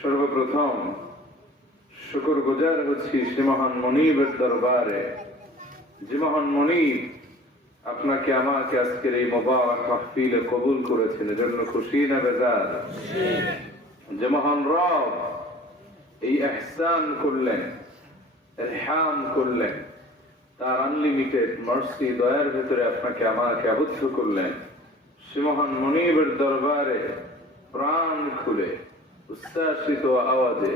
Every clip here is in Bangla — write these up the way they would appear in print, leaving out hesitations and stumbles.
সর্বপ্রথম শুকরগুজার হচ্ছি সে মহান মনিবের দরবারে, যে মহান মনিব আপনাকে আমাকে আজকের এই মোবারক মাহফিলে কবুল করেছেন, এজন্য খুশি না বেজার? যে মহান রব এই ইহসান করলেন, ইরহাম করলেন, তার আনলিমিটেড মার্সি দয়ার ভিতরে আপনাকে আমাকে আবদ্ধ করলেন, সে মহান মনিবের দরবারে প্রাণ খুলে উচ্ছ্বাসিত আওয়াজে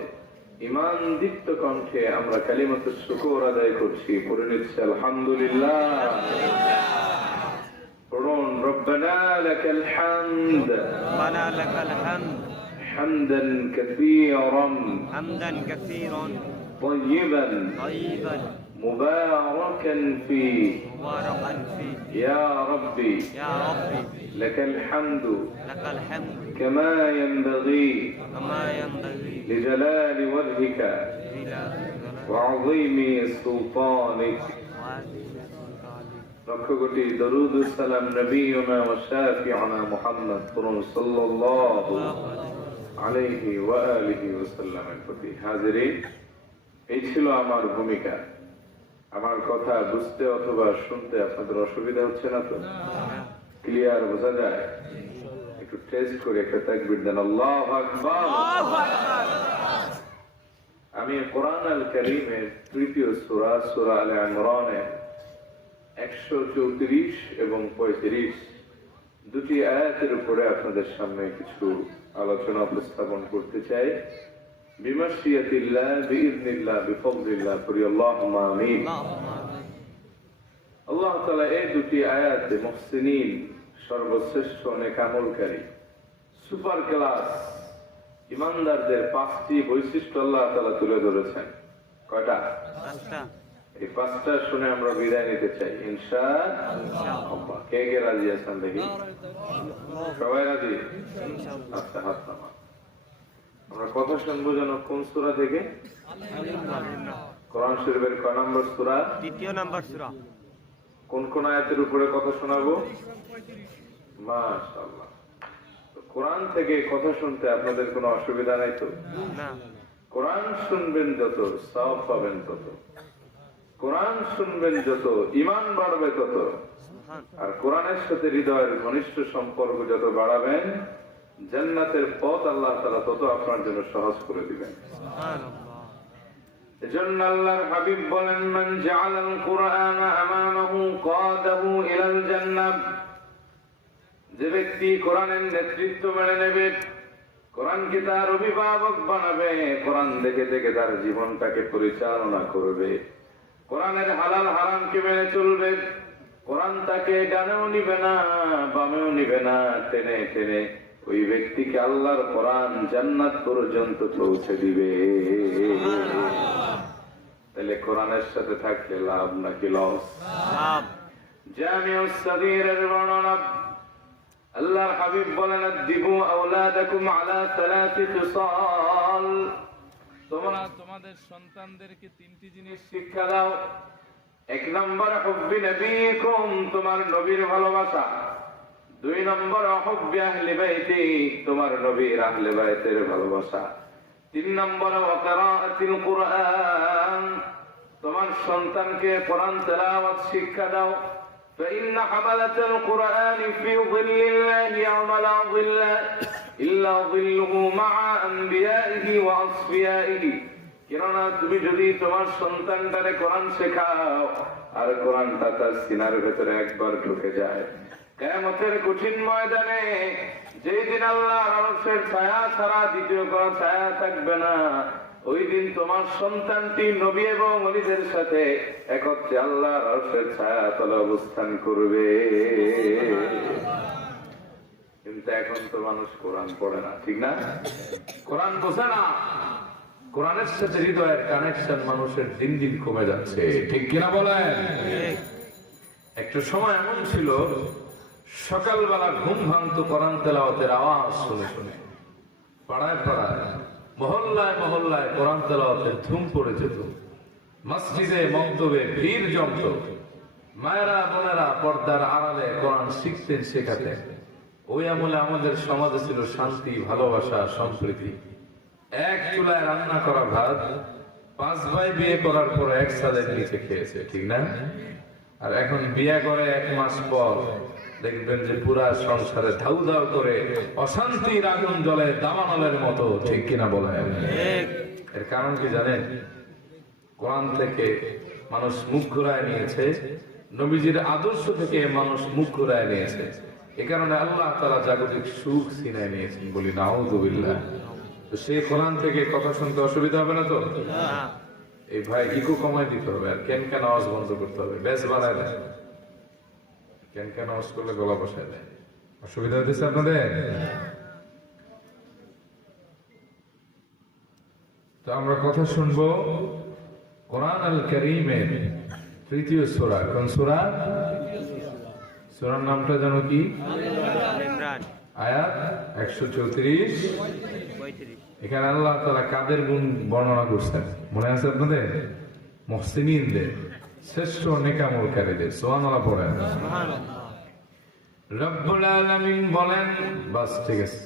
ইমান দীপ্ত কণ্ঠে আমরা কালিমাতুশ শুকর আদায় করছি, পড়ে নিচ্ছি আলহামদুলিল্লাহ। পড়ুন রব্বানা লাকাল হামদ, ربنا لك الحمد হামদান কাসীরান كثيرا طيبا طيبا مباركا فيه مباركا فيه يا ربي يا ربي لك الحمد لك الحمد كما ينبغي كما ينبغي لجلال وجهك وعظيم سلطانك। লক্ষ কোটি দরুদ ও সালাম নবিয়না ওয়া শাফিউনা মুহাম্মদ সাল্লাল্লাহু আলাইহি ওয়া আলিহি ওয়াসাল্লামের প্রতি। হাজিরিন, এই ছিল আমার ভূমিকা। আমার কথা বুঝতে অথবা শুনতে আপনাদের অসুবিধা হচ্ছে না তো? ক্লিয়ার বোঝা যায়? একটু টেস্ট করে একটা তাকবীর দেন, আল্লাহু আকবার। আমি কোরআন আল কারীমের তৃতীয় সূরা সূরা আলে ইমরানের 134 এবং 35 দুটি আয়াতের উপরে আপনাদের সামনে কিছু আলোচনা উপস্থাপন করতে চাই। বিমাশিয়াতিল্লাহ বিইذنিল্লাহ বিফضলিল্লাহ করি আল্লাহুম্মা আমিন। আল্লাহ তাআলা এই দুটি আয়াতে মুহসিনিন, সর্বশ্রেষ্ঠ নেক আমলকারী, সুপার ক্লাস ইমানদারদের 5টি বৈশিষ্ট্য আল্লাহ তাআলা তুলে ধরেছেন। কয়টা? 5টা। এই 5টা শুনে আমরা বিদায় নিতে চাই ইনশাআল্লাহ। কে কে রাজি আছেন দেখি? সবাই রাজি? আচ্ছা, হাত নামা। আমরা কথা শুনবো যেন কোন সূরা থেকে? কোরআন শরীফের কয় নম্বর সূরা? 3 নম্বর সূরা। কোন কোন আয়াতের উপরে কথা শোনাবো? মাশাআল্লাহ। তো কোরআন থেকে কথা শুনতে আপনাদের কোনো অসুবিধা নাই তো? না। কোরআন শুনবেন যত সওয়াব পাবেন তত, কোরআন শুনবেন যত ঈমান বাড়বে তত, আর কোরআনের সাথে হৃদয়ের ঘনিষ্ঠ সম্পর্ক যত বাড়াবেন জান্নাতের পথ আল্লাহ তাআলা তত আপনার জন্য সহজ করে দিবেন। সুবহানাল্লাহ। এজন্য আল্লাহর হাবিব বলেন, মান জাআলাল কুরআনা আমামাহু কাদাহু ইলাল জান্নাহ। যে ব্যক্তি কোরআনের নেতৃত্ব মেনে নেবে, কোরআনকে তার অভিভাবক বানাবে, কোরআন দেখে দেখে তার জীবনটাকে পরিচালনা করবে, কোরআনের হালাল হারামকে মেনে চলবে, কোরআন তাকে ডানেও নিবে না বামেও নিবে না, টেনে টেনে ওই ব্যক্তিকে আল্লাহর কোরআন জান্নাত পর্যন্ত পৌঁছে দিবে। তাহলে কোরআনের সাথে থাকলে লাভ নাকি লস? লাভ। জামিউস সাগীরের বর্ণনা, আল্লাহর হাবিব বলেন, আদিবু আওলাদাকুম আলা সালাসি খিসাল। তোমরা তোমাদের সন্তানদেরকে 3টি জিনিস শিক্ষা দাও। 1 নম্বর হুব্বি নবীকুম, তোমার নবীর ভালোবাসা। 2 নম্বর হুব্বি আহলি বাইতি, তোমার নবীর আহলে বাইতের ভালোবাসা। 3 নম্বর ওয়াকিরাআতিল কুরআন, তোমার সন্তানকে কোরআন তেলাওয়াত শিক্ষা দাও। فإن حملة القرآن في ظل الله يوم لا ظل إلا ظله مع أنبيائه وأصفيائه। কেননা তুমি যদি তোমার সন্তানটারে কোরআন শেখাও আর কোরআনটা তার সিনার ভেতরে একবার ঢুকে যায়, কিয়ামতের কঠিন ময়দানে যেই দিন আল্লাহর আরশের ছায়া ছাড়া দ্বিতীয় কোনো ছায়া থাকবে না, ওই দিন তোমার সন্তানটি নবী এবং ওলিদের সাথে একত্রে আল্লাহর আরশের ছায়া তলে অবস্থান করবে। কিন্তু এখন তো মানুষ কোরআন পড়ে না, ঠিক না? কোরআন বোঝে না, কোরআনের সাথে হৃদয়ের কানেকশন মানুষের দিন দিন কমে যাচ্ছে, ঠিক কিনা বলেন? একটা সময় এমন ছিল, সকালবেলা ঘুম ভাঙত কোরআন তেলাওয়াতের আওয়াজ শুনে শুনে, পাড়ায় পাড়ায় মহল্লায় মহল্লায় কোরআন তেলাওয়াতের ধুম পড়ে যেত, মসজিদে মক্তবে ভিড় জমত, মায়েরা বোনেরা পর্দার আড়ালে কোরআন শিখতেন শেখাতেন। ওই আমলে আমাদের সমাজে ছিল শান্তি, ভালোবাসা, সম্প্রীতি। এক চুলায় রান্না করা ভাত 5 ভাই বিয়ে করার পর এক ছাদের নিচে খেয়েছে, ঠিক না? আর এখন বিয়ে করে 1 মাস পর দেখবেন যে পুরা সংসারে ধাউ ধাউ করে অশান্তির আগুন জ্বলে দাবানলের মতো, ঠিক কিনা বলেন? এর কারণ কি জানেন? কোরআন থেকে মানুষ মুখ ঘুরায় নিয়েছে, নবীজির আদর্শ থেকে মানুষ মুখ ঘুরায় নিয়েছে। এ কারণে আল্লাহ তাআলা জাগতিক সুখ ছিনায় নিয়েছেন, বলি নাউযুবিল্লাহ। তো সেই কোরআন থেকে কথা শুনতে অসুবিধা হবে না তো? এই ভাই ইকো কমাই দিতে হবে, আর কেন কেন আওয়াজ বন্ধ করতে হবে, বেশ বাড়ায় দেয়। কেন কেন আওয়াজ করলে গলা বসায় দেয়, অসুবিধা হতেছে আপনাদের? তো আমরা কথা শুনবো কোরআন আল কারীমের 3য় সূরা। কোন সূরা? সূরার নামটা জানো কি? ইমরান আয়াত 134। 35। এখানে আল্লাহ তাআলা কাদের গুণ বর্ণনা করছেন মনে আছে আপনাদের? মুহসিনিনদের, শ্রেষ্ঠ নেকামলকারীদের। সুবহানাল্লাহ পড়েন। সুবহানাল্লাহ। রব্বুল আলামিন বলেন, বাস ঠিক আছে।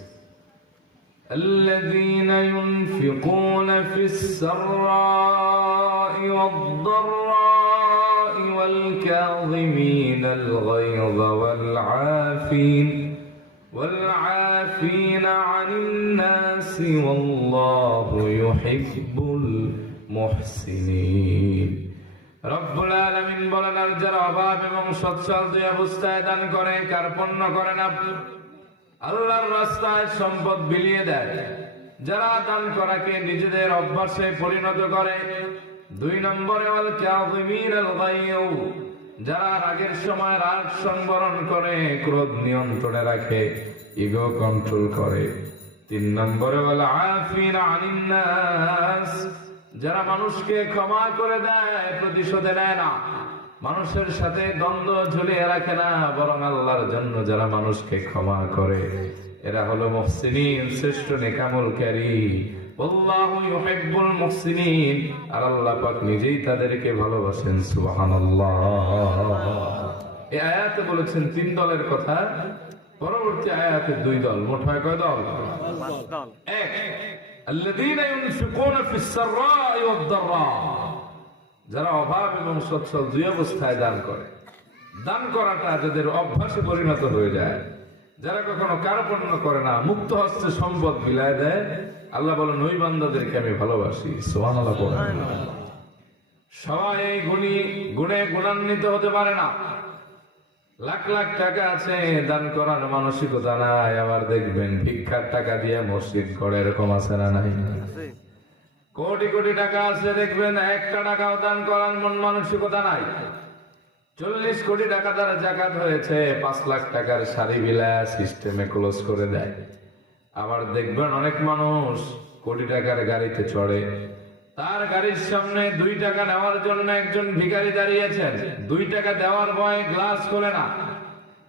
الذين ينفقون في السراء والضراء والكاظمين الغيظ والعافين عن الناس والله يحب المحسنين। রব্বুল আলামিন বলেন, আর যারা অভাব এবং সচ্ছল দুই অবস্থায় দান করে, কার্পণ্য করে না, আল্লাহর রাস্তায় সম্পদ বিলিয়ে দেয়, যারা দান করাকে নিজেদের অভ্যাসে পরিণত করে। 2 নম্বরে ওয়াল কাযিমিনাল গায়য, যারা রাগের সময় রাগ সংবরণ করে, ক্রোধ নিয়ন্ত্রণে রাখে, ইগো কন্ট্রোল করে। 3 নম্বরে ওয়াল আফিনা আনিন নাস, যারা মানুষকে ক্ষমা করে দেয়, প্রতিশোধ নেয় না, মানুষের সাথে দ্বন্দ্ব ঝুলিয়ে রাখে না, বরং আল্লাহর জন্য যারা মানুষকে ক্ষমা করে, এরা হলো মুহসিনিন, শ্রেষ্ঠ নেকামলকারী। আল্লাহু ইউহিব্বুল মুহসিনিন, আর আল্লাহ পাক নিজেই তাদেরকে ভালোবাসেন। সুবহানাল্লাহ। এই আয়াতে বলেছেন 3 দলের কথা, পরবর্তী আয়াতে 2 দল। মোট হয় কয় দল? 5 দল। 1 আল্লাযীনা ইউনফিকুনা ফিস সাররা'i ওয়াদ-দাররা, যারা অভাব এবং সচ্ছল দুই অবস্থায় দান করে। দান করাটা যাদের অভ্যাসে পরিণত হয়ে যায়, যারা কখনো কার্পণ্য করে না, মুক্ত হস্তে সম্পদ বিলায় দেয়, আল্লাহ বলেন ওই বান্দাদেরকে আমি ভালোবাসি। সুবহানাল্লাহ পড়েন। সবাই এই গুণে গুণান্বিত হতে পারে না। লাখ লাখ টাকা আছে, দান করার মানসিকতা নাই, আবার দেখবেন ভিক্ষার টাকা দিয়ে মসজিদ গড়ে, এরকম আছে না নাই? কোটি কোটি টাকা আছে, দেখবেন 1 টাকাও দান করার মন মানসিকতা নাই। 40 কোটি টাকা দ্বারা জাকাত হয়েছে, 5 লাখ টাকার শাড়ি বিলায় সিস্টেমে ক্লোজ করে দেয়। আবার দেখবেন অনেক মানুষ কোটি টাকার গাড়িতে চড়ে, তার গাড়ির সামনে 2 টাকা নেওয়ার জন্য একজন ভিখারি দাঁড়িয়েছেন, 2 টাকা দেওয়ার ভয়ে গ্লাস খোলে না।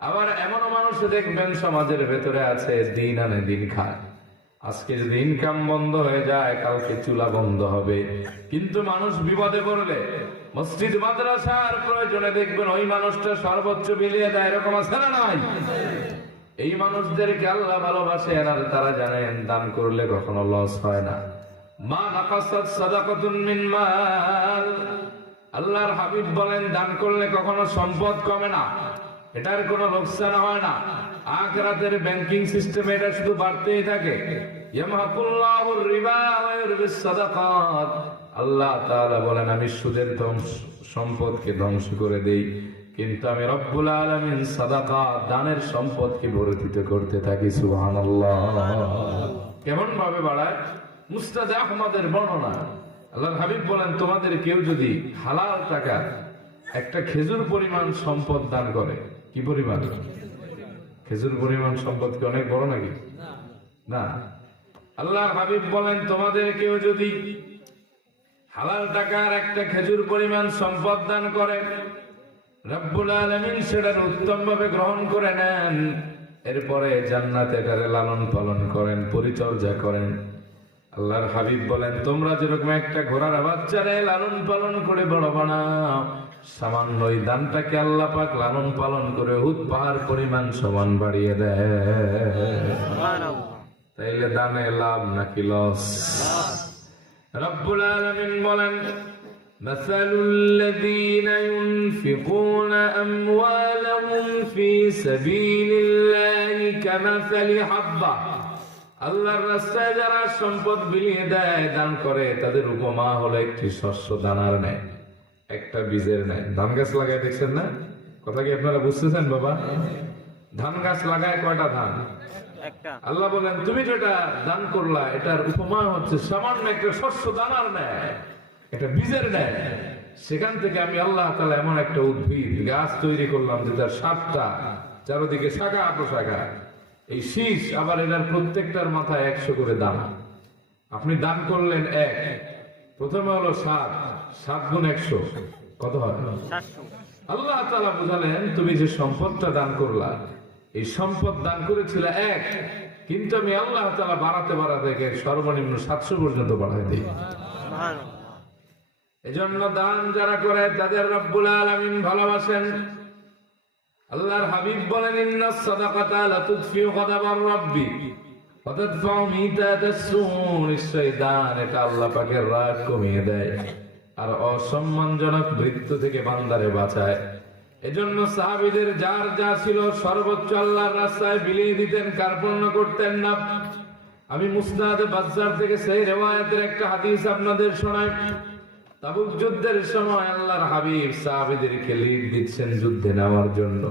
আবার এমনও মানুষ দেখবেন সমাজের ভেতরে আছে, দিন আনে দিন খায়। আজকে যদি ইনকাম বন্ধ হয়ে যায়, কালকে চুলা বন্ধ হবে। কিন্তু মানুষ বিপদে পড়লে, মসজিদ মাদ্রাসার প্রয়োজনে দেখবেন ওই মানুষটা সর্বোচ্চ বিলিয়ে দেয়, এরকম আছে না নাই? এই মানুষদেরকে আল্লাহ ভালোবাসেন, আর তারা জানেন দান করলে কখনো লস হয় না। মা নাকাসাত সাদাকাতুন মিন মাল, আল্লাহর হাবিব বলেন দান করলে কখনো সম্পদ কমে না, এটার কোনো লোকসান হয় না। আখিরাতের ব্যাংকিং সিস্টেমে এটা শুধু বাড়তেই থাকে। ইয়ামহাকুল্লাহুর রিবা ওয়া ইউরবিস সাদাকাত, আল্লাহ তাআলা বলেন আমি সুদের সম্পদকে ধ্বংস করে দেই, কিন্তু আমি রব্বুল আলামিন সাদাকা, দানের সম্পদকে বর্ধিত করতে থাকি। সুবহানাল্লাহ। কেমন ভাবে বাড়ায়? মুস্তাদ আহমদের বর্ণনা, আল্লাহর হাবিব বলেন তোমাদের কেউ যদি হালাল টাকা একটা খেজুর পরিমাণ সম্পদ দান করে, কি পরিমাণ? খেজুর পরিমাণ সম্পদ কি অনেক বড় নাকি? না। আল্লাহর হাবিব বলেন তোমাদের কেউ যদি হালাল টাকার একটা খেজুর পরিমাণ সম্পদ দান করে, রব্বুল আলামিন সেটার উত্তম ভাবে গ্রহণ করে নেন, এরপরে জান্নাতে এটারে লালন পালন করেন, পরিচর্যা করেন। আল্লাহর হাবিব বলেন তোমরা যেরকম একটা ঘোড়ার বাচ্চারে লালন পালন করে বড় বানাও, সামান্য ওই দানটাকে আল্লাহ পাক লালন পালন করে উহুদ পাহাড় পরিমাণ সমান বাড়িয়ে দেয়। তাইলে দানে লাভ নাকি লস? রব্বুল আলামিন বলেন, মাসালুল লাযীনা ইউনফিকুনা আমওয়ালাহুম ফী সাবিলিল্লাহি কামাসালি হাব্বা, আল্লাহর রাস্তায় যারা সম্পদ বিলিয়ে দেয়, দান করে, তাদের উপমা হলো একটি শস্য দানার ন্যায়, একটা বীজের ন্যায়। ধান গাছ লাগায় দেখছেন না? কথা কি আপনারা বুঝতেছেন বাবা? ধান গাছ লাগায় কয়টা ধান? একটা। আল্লাহ বলেন, তুমি যেটা দান করলা এটার উপমা হচ্ছে সামান্য একটা শস্য দানার ন্যায়, একটা বীজের ন্যায়। সেখান থেকে আমি আল্লাহ তাআলা এমন একটা উদ্ভিদ গাছ তৈরি করলাম যে তার সাতটা চারদিকে শাখা প্রশাখা, এই শীষ, আবার এটার প্রত্যেকটার মাথায় 100 করে দানা। আপনি দান করলেন এক, প্রথমে হলো 7, 7 গুণ 100 কত হয়? 700। আল্লাহ তাআলা বুঝালেন, তুমি যে সম্পদটা দান করলা, এই সম্পদ দান করেছিল এক, কিন্তু আমি আল্লাহ তাআলা বাড়াতে বাড়াতে সর্বনিম্ন 700 পর্যন্ত বাড়াই দিই। সুবহানাল্লাহ। এজন্য দান যারা করে তাদের রব্বুল আলামিন ভালোবাসেন। আল্লাহর হাবিব বলেন, ইন্নাস সাদাকাতা লা তুদফিউ গাদাবার রাব্বি ওয়া তাদফাউ মিতাতাস সূ, নিশ্চয়ই দান এটা আল্লাহ পাকের রাগ কমিয়ে দেয় আর অসম্মানজনক মৃত্যু থেকে বান্দারে বাঁচায়। এজন্য সাহাবীদের যার যা ছিল সর্বোচ্চ আল্লাহর রাস্তায় বিলিয়ে দিতেন, কার্পণ্য করতেন না। আমি মুসনাদে বাজ্জার থেকে সেই রিওয়ায়াতের একটা হাদিস আপনাদের শোনাই। তাবুক যুদ্ধের সময় আল্লাহর হাবিব সাহাবীদেরকে লিড দিচ্ছেন যুদ্ধে নেওয়ার জন্য।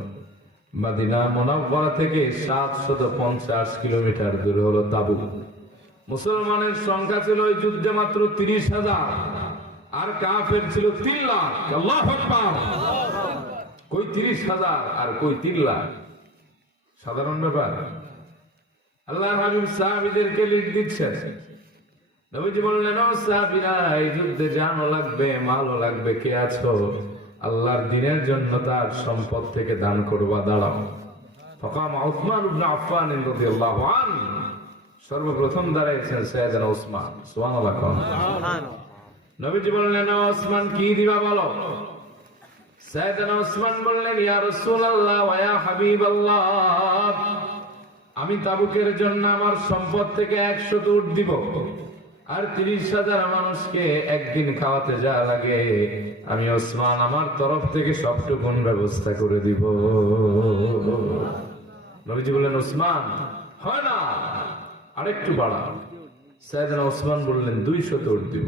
মদিনা মুনাওয়ারা থেকে 750 কিলোমিটার দূরে হলো তাবুক। মুসলমানের সংখ্যা ছিল ওই যুদ্ধে মাত্র 30,000, আর কাফের ছিল 3 লাখ। আল্লাহু আকবার! কই 30,000 আর কই 3 লাখ, সাধারণ ব্যাপার? আল্লাহর হাবিব সাহাবীদেরকে লিড দিচ্ছেন। নবীজি বললেন, ও সাহাবীরা, এই যুদ্ধে জানও লাগবে, মালও লাগবে, কে আছো আল্লাহর দ্বীনের জন্য তার সম্পদ থেকে দান করবা, দাঁড়াও। ফাকাম উসমান ইবনে আফফান রাদিয়াল্লাহু আনহু, সর্বপ্রথম দাঁড়িয়েছেন সাইয়েদনা উসমান। সুবহানাল্লাহ। সুবহানাল্লাহ। নবীজি বললেন, ও উসমান, কি দিবা বলো? সাইয়েদনা উসমান বললেন, ইয়া রাসূলুল্লাহ ওয়া ইয়া হাবিবাল্লাহ, আমি তাবুকের জন্য আমার সম্পদ থেকে 100 উট দিব, আর 30,000 মানুষকে একদিন খাওয়াতে যা লাগে আমি ওসমান আমার তরফ থেকে সবটুকুন ব্যবস্থা করে দিব। নবীজি বললেন, ওসমান, হয় না, আরেকটু বাড়াও। সাইয়েদনা ওসমান বললেন, 200 উট দিব,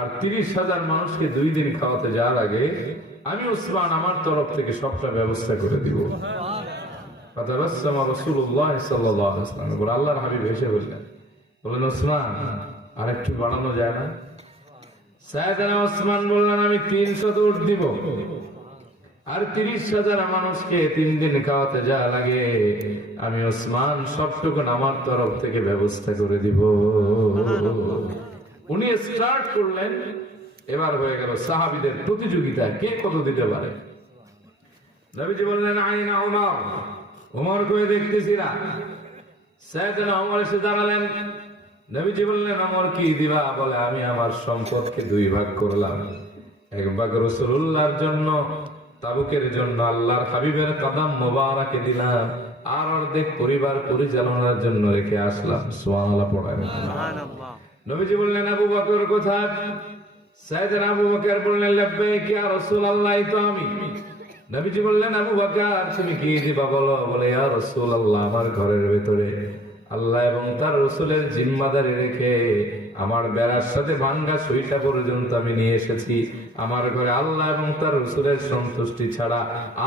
আর 30,000 মানুষকে 2 দিন খাওয়াতে যা লাগে আমি ওসমান আমার তরফ থেকে সবটা ব্যবস্থা করে দিব। রাসূলুল্লাহ সাল্লাল্লাহু আলাইহি ওয়াসাল্লাম, আল্লাহর হাবিব এসে বললেন, ওসমান, আরেকটু বাড়ানো যায় না? সাইয়েদনা ওসমান বললেন, আমি 300 উট দিব, আর 30,000 মানুষকে 3 দিন খাওয়াতে যা লাগে আমি ওসমান সবটুকু আমার তরফ থেকে ব্যবস্থা করে দিব। উনি স্টার্ট করলেন। এবার হয়ে গেল সাহাবীদের প্রতিযোগিতা, কে কত দিতে পারে। নবীজি বললেন, আইনা ওমর, ওমর কই দেখতেছি না। সাইয়েদনা ওমর এসে দাঁড়ালেন। নবীজি বললেন, ওমর কি দিবা? বলে, আমি আমার সম্পদকে 2 ভাগ করলাম, 1 ভাগ রাসূলুল্লাহর জন্য, তাবুকের জন্য আল্লাহর হাবিবের কদম মোবারকে দিলাম, আর অর্ধেক পরিবার পরিচালনার জন্য রেখে আসলাম। সুবহানাল্লাহ পড়েন। সুবহানাল্লাহ। নবীজি বললেন, আবু বকর কোথায়? সাইয়েদনা আবু বকর বললেন, লাব্বাইক ইয়া রাসূলুল্লাহ, এই তো আমি। নবীজি বললেন, আবু বকর, তুমি কি দিবা বলো? বলে, ইয়া রাসূলুল্লাহ, আমার ঘরের ভেতরে আল্লাহ এবং তার রাসূলের জিম্মাদারি রেখে আমার বেড়ার সাথে ভাঙ্গা সুইটা পর্যন্ত আমি নিয়ে এসেছি। আমার ঘরে আল্লাহ এবং তার রাসূলের সন্তুষ্টি ছাড়া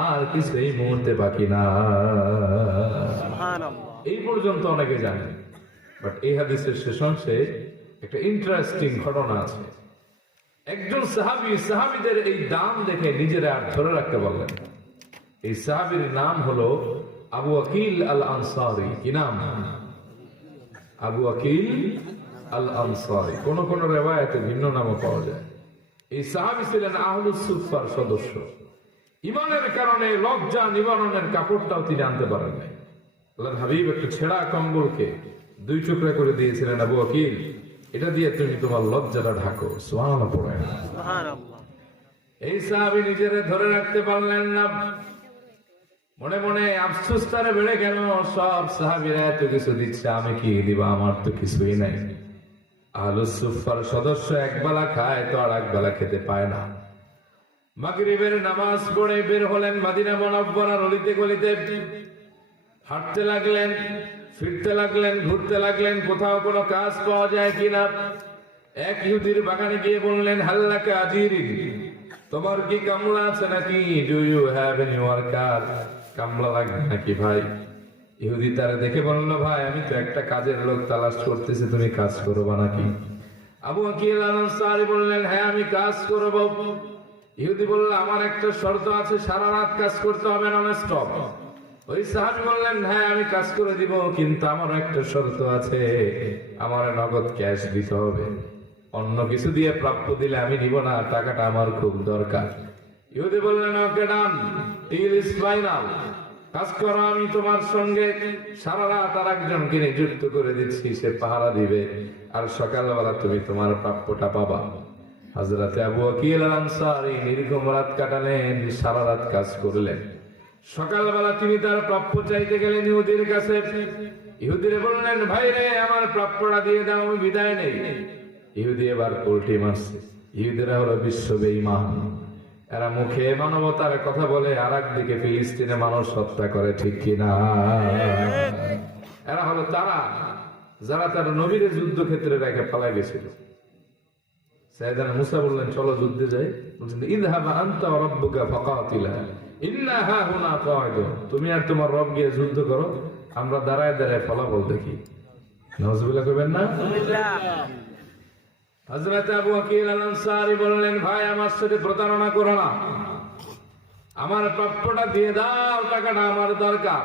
আর কিছু এই মুহূর্তে বাকি না। সুবহানাল্লাহ। এই পর্যন্ত অনেকে জানে, বাট এই হাদিসের শেষ অংশে একটা ইন্টারেস্টিং ঘটনা আছে। একজন সাহাবীদের এই দাম দেখে নিজেরা আর ধরে রাখতে পারলেন। এই সাহাবীর নাম হলো আবু আকিল আল আনসারী। কি নাম? আবু আকিল আল আনসারী। কোন কোন রিওয়ায়াতে ভিন্ন নামও পাওয়া যায়। এই সাহাবী ছিলেন আহলুস সুফফার সদস্য। ঈমানের কারণে লজ্জা নিবারণের কাপড়টাও তিনি আনতে পারেন নাই। আল্লাহর হাবিব একটা ছেঁড়া কম্বলকে 2 টুকরা করে দিয়েছিলেন, আবু আকিল, এটা দিয়ে তুমি তোমার লজ্জাটা ঢাকো। সুবহানাল্লাহ পড়েন। সুবহানাল্লাহ। এই সাহাবী নিজেরে ধরে রাখতে পারলেন না। মনে মনে আফসোস তারে বেড়ে গেল, সব সাহাবীরা এত কিছু দিচ্ছে, আমি কি দিব? আমার তো কিছুই নাই। আহলুস সুফফার সদস্য একবেলা খায় তো আর একবেলা খেতে পায় না। মাগরিবের নামাজ পড়ে বের হলেন মদিনা মুনাওয়ারার অলিতে গলিতে, হাঁটতে লাগলেন, ফিরতে লাগলেন, ঘুরতে লাগলেন, কোথাও কোনো কাজ পাওয়া যায় কিনা। এক ইহুদির বাগানে গিয়ে বললেন, হাল্লাকা আজিরিন, তোমার কি কামলা আছে নাকি? Do you have any worker? কামলা লাগবে নাকি ভাই? ইহুদি তারা দেখে বলল, ভাই আমি তো একটা কাজের লোক তালাশ করতেছি, তুমি কাজ করবা নাকি? আবু আকিল আনসারী বললেন, হ্যাঁ আমি কাজ করব। ইহুদি বলল, আমার একটা শর্ত আছে, সারা রাত কাজ করতে হবে, নন স্টপ। ওই সাহাবী বললেন, হ্যাঁ আমি কাজ করে দিব, কিন্তু আমার একটা শর্ত আছে, আমার নগদ ক্যাশ দিতে হবে, অন্য কিছু দিয়ে প্রাপ্য দিলে আমি নিব না, টাকাটা আমার খুব দরকার। ইহুদি বললেন, ওকে ডান, ডিল ইজ ফাইনাল, কাজ করো, আমি তোমার সঙ্গে সারা রাত আর একজনকে নিযুক্ত করে দিচ্ছি, সে পাহারা দিবে, আর সকালবেলা তুমি তোমার প্রাপ্যটা পাবা। হযরত আবু আকিল আনসারী নির্ঘুম রাত কাটালেন, সারা রাত কাজ করলেন। সকালবেলা তিনি তার প্রাপ্য চাইতে গেলেন ইহুদির কাছে। ইহুদিরে বললেন, ভাই রে, আমার প্রাপ্যটা দিয়ে দাও, আমি বিদায় নেই। ইহুদি এবার পোল্টি মারছে। ইহুদিরা হলো বিশ্ব বেঈমান, এরা মুখে মানবতার কথা বলে, আর একদিকে ফিলিস্তিনে মানুষ হত্যা করে, ঠিক কিনা? এরা হলো তারা যারা তার নবীর যুদ্ধক্ষেত্রে রেখে পালাই গেছিল। সাইয়েদনা মুসা বললেন, চলো যুদ্ধে যাই। বলছেন, ইযহাবা আনতা ওয়া রাব্বুকা ফাকাতিলা ইন্না হাহুনা কাঈদুন, তুমি আর তোমার রব গিয়ে যুদ্ধ করো, আমরা দাঁড়ায় দাঁড়ায় ফলাফল দেখি। নাউজুবিল্লাহ কইবেন না? হযরত আবু আকিল আনসারী বললেন, ভাই আমার সাথে প্রতারণা করো না, আমার প্রাপ্যটা দিয়ে দাও, টাকাটা আমার দরকার।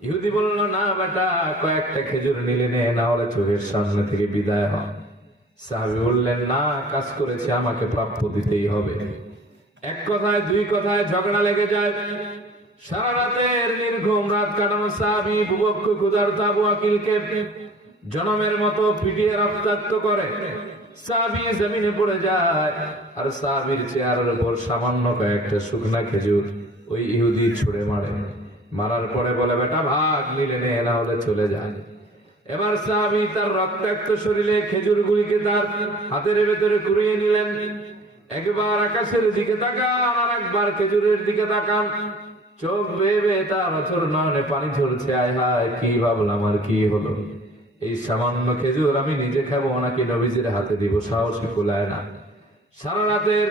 ইহুদি বলল, না বেটা, কয়েকটা খেজুর নিলে নে, না হলে চোখের সামনে থেকে বিদায় হয়। সাহাবী বললেন, না, কাজ করেছে, আমাকে প্রাপ্য দিতেই হবে। এক কথায় দুই কথায় ঝগড়া লেগে যায়। সারা রাতের নির্ঘুম রাত কাটানো সাহাবী বুভুক্ষ ক্ষুধার্ত আবু আকিলকে জনমের মতো পিটিয়ে রক্তাক্ত করে। সাহাবী জমিনে পড়ে যায়, আর সাহাবীর চেহারার উপর সামান্য কয়েকটা শুকনা খেজুর ওই ইহুদি ছুঁড়ে মারে। মারার পরে বলে, বেটা ভাগ, নিলে নে, না হলে চলে যায়। এবার সাহাবী তার রক্তাক্ত শরীরে খেজুরগুলিকে তার হাতের ভেতরে কুড়িয়ে নিলেন। একবার আকাশের দিকে তাকান, আর একবার খেজুরের দিকে তাকান, চোখ বেয়ে বেয়ে তার অঝোর নয়নে পানি ঝরছে। আয় হায়, কি ভাবলাম আর কি হলো, এই সামান্য খেজুর আমি নিজে খাবো নাকি নবীজির হাতে দিব, সাহসী কুলায় না। সারা রাতের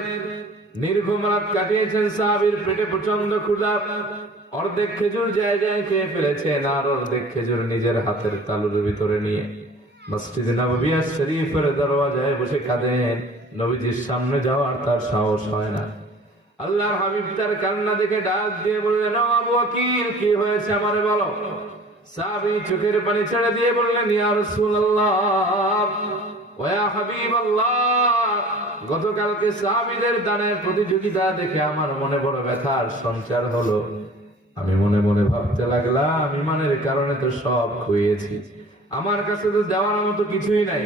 নির্ঘুম রাত কাটিয়েছেন সাহাবীর, পেটে প্রচন্ড ক্ষুধা, অর্ধেক খেজুর জায়গায় খেয়ে ফেলেছেন, আর অর্ধেক খেজুর নিজের হাতের তালুর ভিতরে নিয়ে মসজিদে নববী শরীফের দরওয়াজায় বসে কাঁদেন। নবীজির সামনে যাওয়ার তার সাহস হয় না। আল্লাহর হাবিব তার কান্না দেখে ডাক দিয়ে বললেন, ও আবু আকিল, কি হয়েছে আমারে বলো। সাহাবী চোখের পানি ছেড়ে দিয়ে বললেন, ইয়া রাসূলুল্লাহ ওয়া ইয়া হাবিবাল্লাহ, গতকালকে সাহাবীদের দানের প্রতিযোগিতা দেখে আমার মনে বড় ব্যথার সঞ্চার হলো। আমি মনে মনে ভাবতে লাগলাম, ইমানের কারণে তো সব খুইয়েছি, আমার কাছে তো দেওয়ার মতো কিছুই নাই।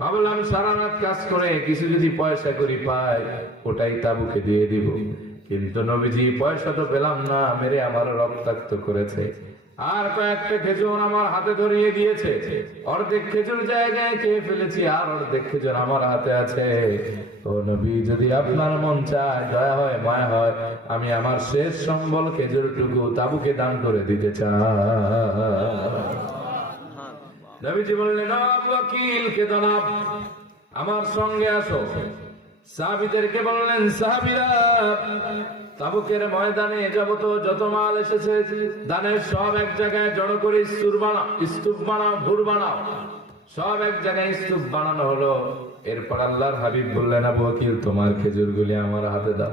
ভাবলাম সারা রাত কাজ করে কিছু যদি পয়সা করি পাই, ওটাই তাবুকে দিয়ে দিব। কিন্তু নবীজি পয়সা তো পেলাম না, মেরে আমার রক্তাক্ত করেছে। আর কয়েকটা খেজুর আমার হাতে ধরিয়ে দিয়েছে, অর্ধেক খেজুর জায়গায় খেয়ে ফেলেছি, আর অর্ধেক খেজুর আমার হাতে আছে। ও নবী, যদি আপনার মন চায়, দয়া হয়, মায়া হয়, আমি আমার শেষ সম্বল খেজুরটুকু তাবুকে দান করে দিতে চাই। নবীজি বললেন, আবু আকিল, কেঁদো না, আমার সঙ্গে আসো। সাহাবীদেরকে বললেন, সাহাবীরা, তাবুকের ময়দানে যাবত যত মাল এসেছে, দানের সব এক জায়গায় জড়ো করে স্তূপ বানাও, ঘুর বানাও। সব এক জায়গায় স্তূপ বানানো হলো। এরপর আল্লাহর হাবিব বললেন, আবু আকিল, তোমার খেজুরগুলি আমার হাতে দাও।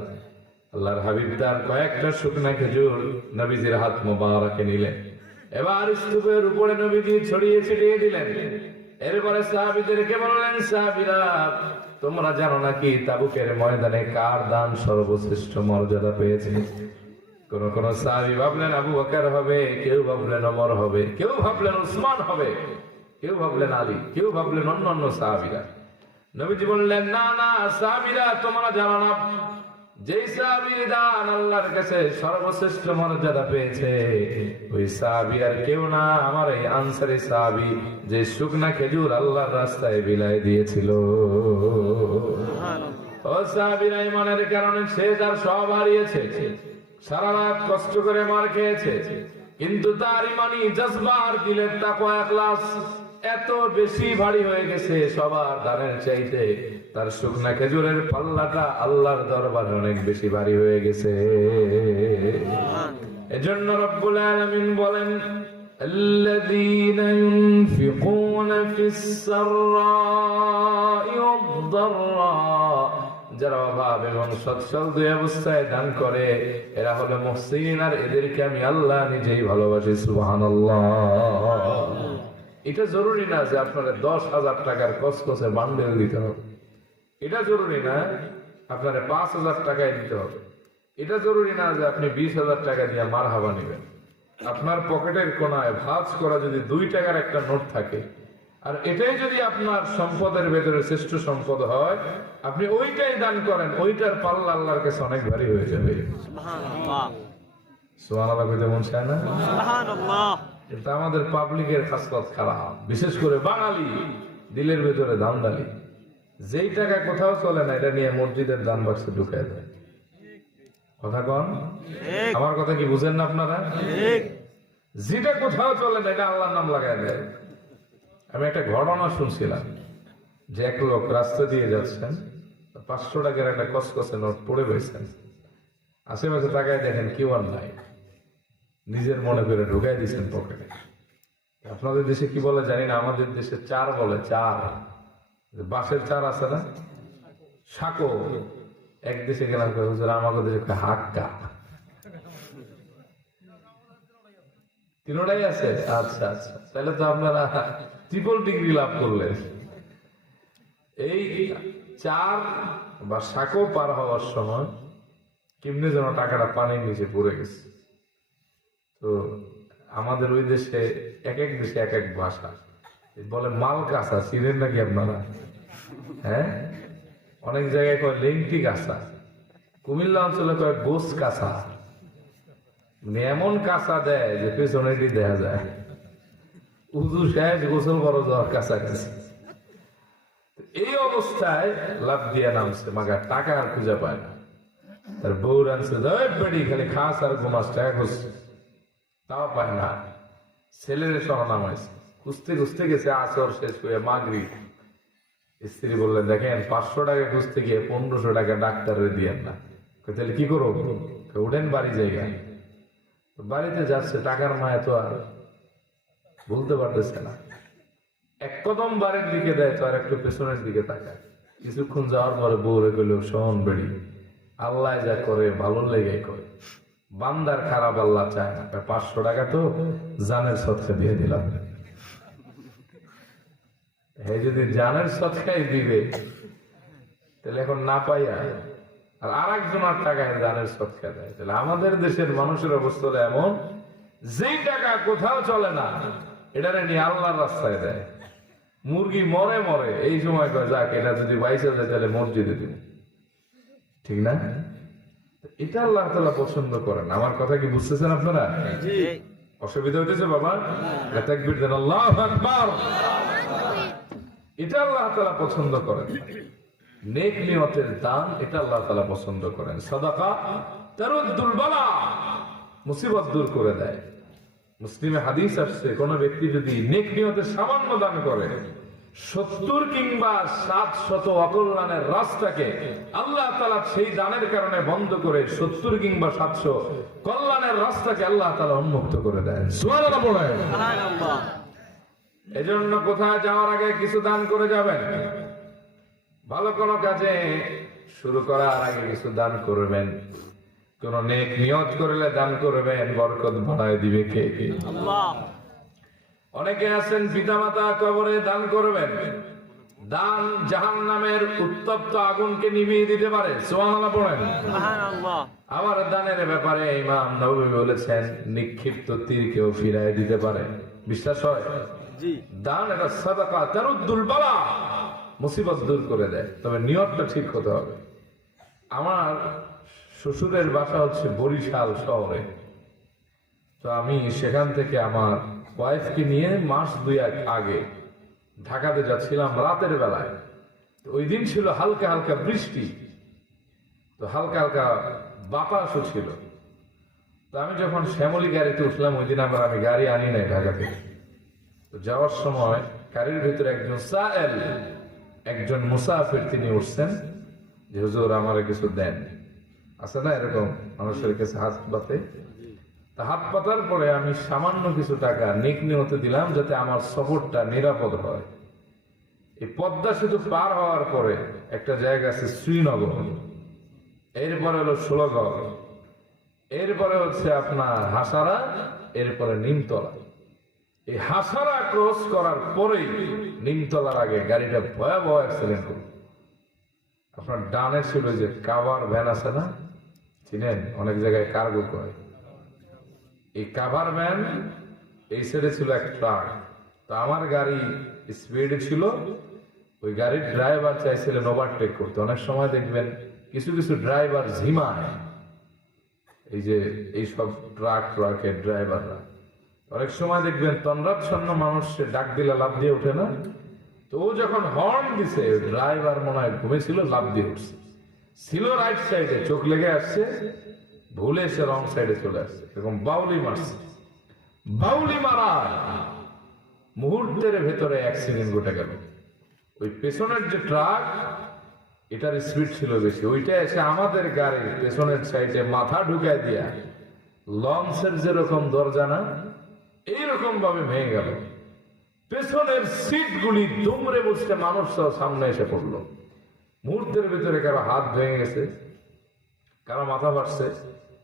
আল্লাহর হাবিব তার কয়েকটা শুকনা খেজুর নবীজির হাত মোবারকে নিলেন। এবার স্তূপের উপরে নবীজি ছড়িয়ে ছিটিয়ে দিলেন। এরপরে সাহাবীদেরকে বললেন, সাহাবীরা, তোমরা জানো নাকি তাবুকের ময়দানে কার দান সর্বশ্রেষ্ঠ মর্যাদা পেয়েছে? কোন কোন সাহাবী ভাবলেন আবু বকর হবে, কেউ ভাবলেন ওমর হবে, কেউ ভাবলেন উসমান হবে, কেউ ভাবলেন আলী, কেউ ভাবলেন অন্যান্য সাহাবীরা। নবীজি বললেন, না না সাহাবীরা, তোমরা জানো না, যেই সাহাবীর দান আল্লাহর কাছে সর্বশ্রেষ্ঠ মর্যাদা পেয়েছে, ওই সাহাবী আর কেউ না, আমার এই আনসারী সাহাবী, যে শুকনা খেজুর আল্লাহর রাস্তায় বিলাই দিয়েছিল। ও সাহাবীরা, ইমানের কারণে সে তার সব হারিয়েছে, সারা রাত কষ্ট করে মার খেয়েছে, কিন্তু তার ইমানি জজবা আর দিলের তাকওয়া ইখলাস এত বেশি ভারী হয়ে গেছে সবার দানের চাইতে। তার শুকনা খেজুরের পাল্লাটা আল্লাহর দরবারে অনেক বেশি ভারী হয়ে গেছে। এজন্য রব্বুল আলামিন বলেন, আল্লাযীনা ইউনফিকুনা ফিস সাররাই ওয়াদ-দাররা, যারা অভাব এবং সচ্ছল দুই অবস্থায় দান করে, এরা হলো মুহসিন, আর এদেরকে আমি আল্লাহ নিজেই ভালোবাসি। সুবহানাল্লাহ। এটা জরুরি না যে আপনারা 10,000 টাকার কসকসে বান্ডেল দিতে হবে, এটা জরুরি না আপনারা 5,000 টাকায় দিতে হবে, এটা জরুরি না যে আপনি 20,000 টাকা দিয়ে মারহাবা নেবেন। আপনার পকেটের কোনায় ভাঁজ করা যদি 2 টাকার একটা নোট থাকে, আর এটাই যদি আপনার সম্পদের ভেতরে শ্রেষ্ঠ সম্পদ হয়, আপনি ওইটাই দান করেন, ওইটার পাল্লা আল্লাহর কাছে অনেক ভারী হয়ে যাবে। সুবহানাল্লাহ। সুবহানাল্লাহ কইতে মন চায় না? সুবহানাল্লাহ। কিন্তু আমাদের পাবলিকের খাসলত খারাপ, বিশেষ করে বাঙালি দিলের ভেতরে দান্দালি। যেই টাকা কোথাও চলে না, এটা নিয়ে মসজিদের দান বাক্সে ঢুকায় দেয়। কথা কন, ঠিক আমার কথা কি বুঝেন না আপনারা? ঠিক। যেটা কোথাও চলে না, এটা আল্লাহর নাম লাগায় দেয়। আমি একটা ঘটনা শুনছিলাম যে এক লোক রাস্তা দিয়ে যাচ্ছেন, 500 টাকার একটা কসকসে নোট পড়ে রয়েছেন, আশেপাশে তাকায় দেখেন কেউ আর নাই, নিজের মনে করে ঢুকাই দিচ্ছেন পকেটে। আপনাদের দেশে কি বলে জানি না, আমাদের দেশে চার বলে, চার, বাঁশের চার আছে না, সাঁকো। এক দেশে গেলাম, আমাদের দেশে হাক্কা, তিনটাই আছে। আচ্ছা আচ্ছা, তাহলে তো আপনারা ট্রিপল ডিগ্রি লাভ করলেন। এই চার বা সাঁকো পার হওয়ার সময় কেমনি যেন টাকাটা পানির নিচে পড়ে গেছে। তো আমাদের ওই দেশে এক এক দেশে এক এক ভাষা বলে। মাল কাঁচা চিনেন নাকি আপনারা? হ্যাঁ, অনেক জায়গায় কয় লেংটি কাঁচা, কুমিল্লা অঞ্চলে কয় গোস কাঁচা। এমন কাঁচা দেয় যে পেছনেটি দেখা যায়, উজু শেষ, গোসল বড় যাওয়ার কাছাকাছি। এই অবস্থায় লাভ দিয়ে নামছে, মাগার টাকা আর খুঁজে পায় না। তার বউ রানছে, বেড়ি খালি খাস আর ঘুমাস, টাকা খুঁজছে, তাও পায় না। ছেলের সহ নামাইছে, খুঁজতে খুঁজতে গেছে, আসর শেষ হয়ে মাগরিব। স্ত্রী বললেন, দেখেন 500 টাকা খুঁজতে গিয়ে 1500 টাকা ডাক্তারের দিয়েন না। তাহলে কি করো? উঠেন বাড়ি জায়গা। বাড়িতে যাচ্ছে, টাকার মায়া তো আর বলতে পারতেছে না। এক কদম বাড়ির দিকে দেয় তো আর একটু পেছনের দিকে তাকায়। কিছুক্ষণ যাওয়ার পরে বউরে কইল, শোন বেড়ি, আল্লাহ যা করে ভালো লেগে করে, বান্দার খারাপ আল্লাহ চায় না। 500 টাকা তো জানের সৎকা দিয়ে দিলাম। এই যদি জানের সৎকাই দিবে, তাহলে এখন না পাইয়া আর আরেকজনের টাকায় জানের সৎকা দেয়। তাহলে আমাদের দেশের মানুষের অবস্থা এমন, যেই টাকা কোথাও চলে না, এটা নিয়ে আল্লাহর রাস্তায় দেয়। মুরগি মরে মরে, এই সময় কয় যাক এটা যদি বাইসে যায় তাহলে মসজিদে দিন, ঠিক না? এটা আল্লাহ তাআলা পছন্দ করেন। আমার কথা কি বুঝতেছেন আপনারা? অসুবিধা হইতেছে বাবা? তাকবীর দেন, আল্লাহু আকবার। এটা আল্লাহ তাআলা পছন্দ করেন। নেক নিয়তের দান, এটা আল্লাহ তাআলা পছন্দ করেন। সাদাকা তারুদ্দুল বালা, মুসিবত দূর করে দেয়। মুসলিমে হাদিস আসছে, কোন ব্যক্তি যদি নেক নিয়তে সামান্য দান করে, 70 কিংবা 700 অকল্যাণের রাস্তাকে আল্লাহ তাআলা সেই দানের কারণে বন্ধ করে 70 কিংবা 700 কল্যাণের রাস্তাকে আল্লাহ তাআলা উন্মুক্ত করে দেন। সুবহানাল্লাহ বলেন। সুবহানাল্লাহ। এজন্য কোথায় যাওয়ার আগে কিছু দান করে যাবেন। ভালো কোনো কাজে শুরু করার আগে কিছু দান করবেন। কোন নেক নিয়ত করলে দান করবেন, বরকত বাড়ায় দিবে কে? আল্লাহ। অনেকে আছেন পিতামাতা কবরে দান করবেন, দান জাহান্নামের উত্তপ্ত আগুনকে নিভিয়ে দিতে পারে। সুবহানাল্লাহ পড়েন। সুবহানাল্লাহ। আবার দানের ব্যাপারে ইমাম নববী বলেছেন, নিক্ষিপ্ত তীরকেও ফিরায় দিতে পারে। বিশ্বাস হয়? জি। দান এটা সাদাকা তারুদ্দুল বালা, মুসিবত দূর করে দেয়। তবে নিয়তটা ঠিক হতে হবে। আমার শ্বশুরের বাসা হচ্ছে বরিশাল শহরে। তো আমি সেখান থেকে আমার ওয়াইফকে নিয়ে মাস 2 আগে ঢাকাতে যাচ্ছিলাম রাতের বেলায়। তো ওই দিন ছিল হালকা হালকা বৃষ্টি, তো হালকা হালকা বাতাসও ছিল। তো আমি যখন শ্যামলী গাড়িতে উঠলাম, ওই দিন আবার আমি গাড়ি আনি নাই ঢাকা থেকে। তো যাওয়ার সময় গাড়ির ভিতরে একজন সায়েল, একজন মুসাফির, তিনি উঠছেন যে হুজুর আমারে কিছু দেন। আছে না এরকম মানুষের কাছে হাত পাতে? তা হাত পাতার পরে আমি সামান্য কিছু টাকা নেক নিয়তে দিলাম যাতে আমার সফরটা নিরাপদ হয়। এই পদ্মা সেতু পার হওয়ার পরে একটা জায়গা আছে শ্রীনগর, এরপরে হলো ষোলগড়, এরপরে হচ্ছে আপনার হাসারা, এরপরে নিমতলা। এই হাসারা ক্রস করার পরেই নিমতলার আগে গাড়িটা ভয়াবহ অ্যাক্সিডেন্ট করল। আপনার ডানে ছিল যে কাভার ভ্যান আছে না, চিনেন? অনেক জায়গায় কার্গো করে। এই কাভার ভ্যান, এই সাইডে ছিল এক ট্রাক। তো আমার গাড়ি স্পিডে ছিল, ওই গাড়ির ড্রাইভার চাইছিলেন ওভারটেক করতে। অনেক সময় দেখবেন কিছু কিছু ড্রাইভার ঝিমায়, এই যে এইসব ট্রাকের ড্রাইভাররা অনেক সময় দেখবেন তন্দ্রাচ্ছন্ন মানুষকে ডাক দিলে লাফ দিয়ে ওঠে না। তো ও যখন হর্ন দিছে, ড্রাইভার মনে হয় ঘুমেছিল, লাফ দিয়ে উঠছে। ছিল রাইট সাইডে, চোখ লেগে আসছে, ভুলে সে রং সাইডে চলে আসছে, এরকম বাউলি মারছে। বাউলি মারা মুহূর্তের ভেতরে অ্যাক্সিডেন্ট ঘটে গেল। ওই পেছনের যে ট্রাক, এটার স্পিড ছিল বেশি, ওইটা এসে আমাদের গাড়ির পেছনের সাইডে মাথা ঢুকায় দিয়া লঞ্চের যেরকম দরজা না, এইরকম ভাবে ভেঙে গেল। পেছনের সিট গুলি দুমড়ে বসতে মানুষ সামনে এসে পড়লো। মুহূর্তের ভিতরে কারো হাত ভেঙে গেছে, কারো মাথা ফাটছে,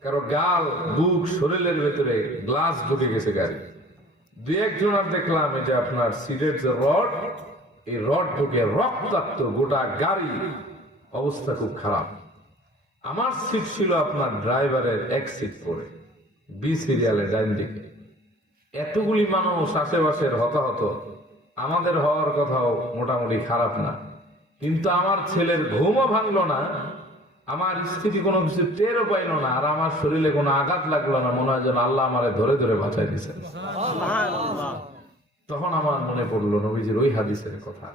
কারো গাল, বুক, শরীরের ভেতরে গ্লাস ঢুকে গেছে গাড়ি। 2-1 জনের দেখলাম এই যে আপনার সিটের যে রড, এই রড ঢুকে রক্তাক্ত গোটা গাড়ি, অবস্থা খুব খারাপ। আমার সিট ছিল আপনার ড্রাইভারের 1 সিট পরে, বি সিরিয়ালের ডাইন দিকে। এতগুলি মানুষ আশেপাশের হতাহত, আমাদের হওয়ার কথাও মোটামুটি খারাপ না, কিন্তু আমার ছেলের ঘুমও ভাঙলো না, আমার স্ত্রী কোনো কিছু টেরও পাইল না, আর আমার শরীরে কোনো আঘাত লাগলো না। মনে হয় যেন আল্লাহ আমারে ধরে ধরে বাঁচাই দিয়েছেন। তখন আমার মনে পড়লো নবীজির ওই হাদিসের কথা,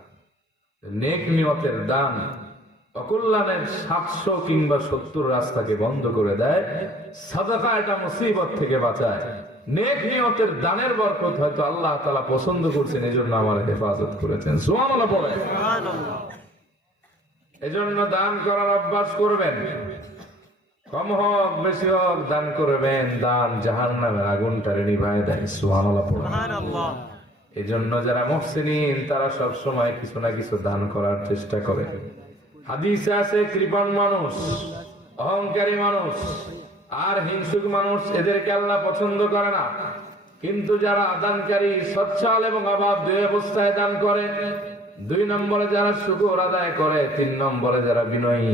নেক নিয়তের দান অকল্যাণের 700 কিংবা 70 রাস্তাকে বন্ধ করে দেয়। সাদাকা এটা মুসিবত থেকে বাঁচায়। নেক নিয়তের দানের বরকত হয়তো আল্লাহ তাআলা পছন্দ করছেন, এজন্য আমার হেফাজত করেছেন। সুবহানাল্লাহ পড়ে। এজন্য দান করার অভ্যাস করবেন, কম হোক বেশি হোক দান করবেন। দান জাহান্নামের আগুনটারে নিভায় দেয়। সুবহানাল্লাহ পড়ে। এজন্য যারা মুহসিনিন তারা সব সময় কিছু না কিছু দান করার চেষ্টা করে। হাদিসে আছে কৃপণ মানুষ, অহংকারী মানুষ আর হিংসুক মানুষ, এদেরকে আল্লাহ পছন্দ করে না। কিন্তু যারা দানকারী, সচ্ছল এবং অভাব 2 অবস্থায় দান করে, 2 নম্বরে যারা শুকর আদায় করে, 3 নম্বরে যারা বিনয়ী,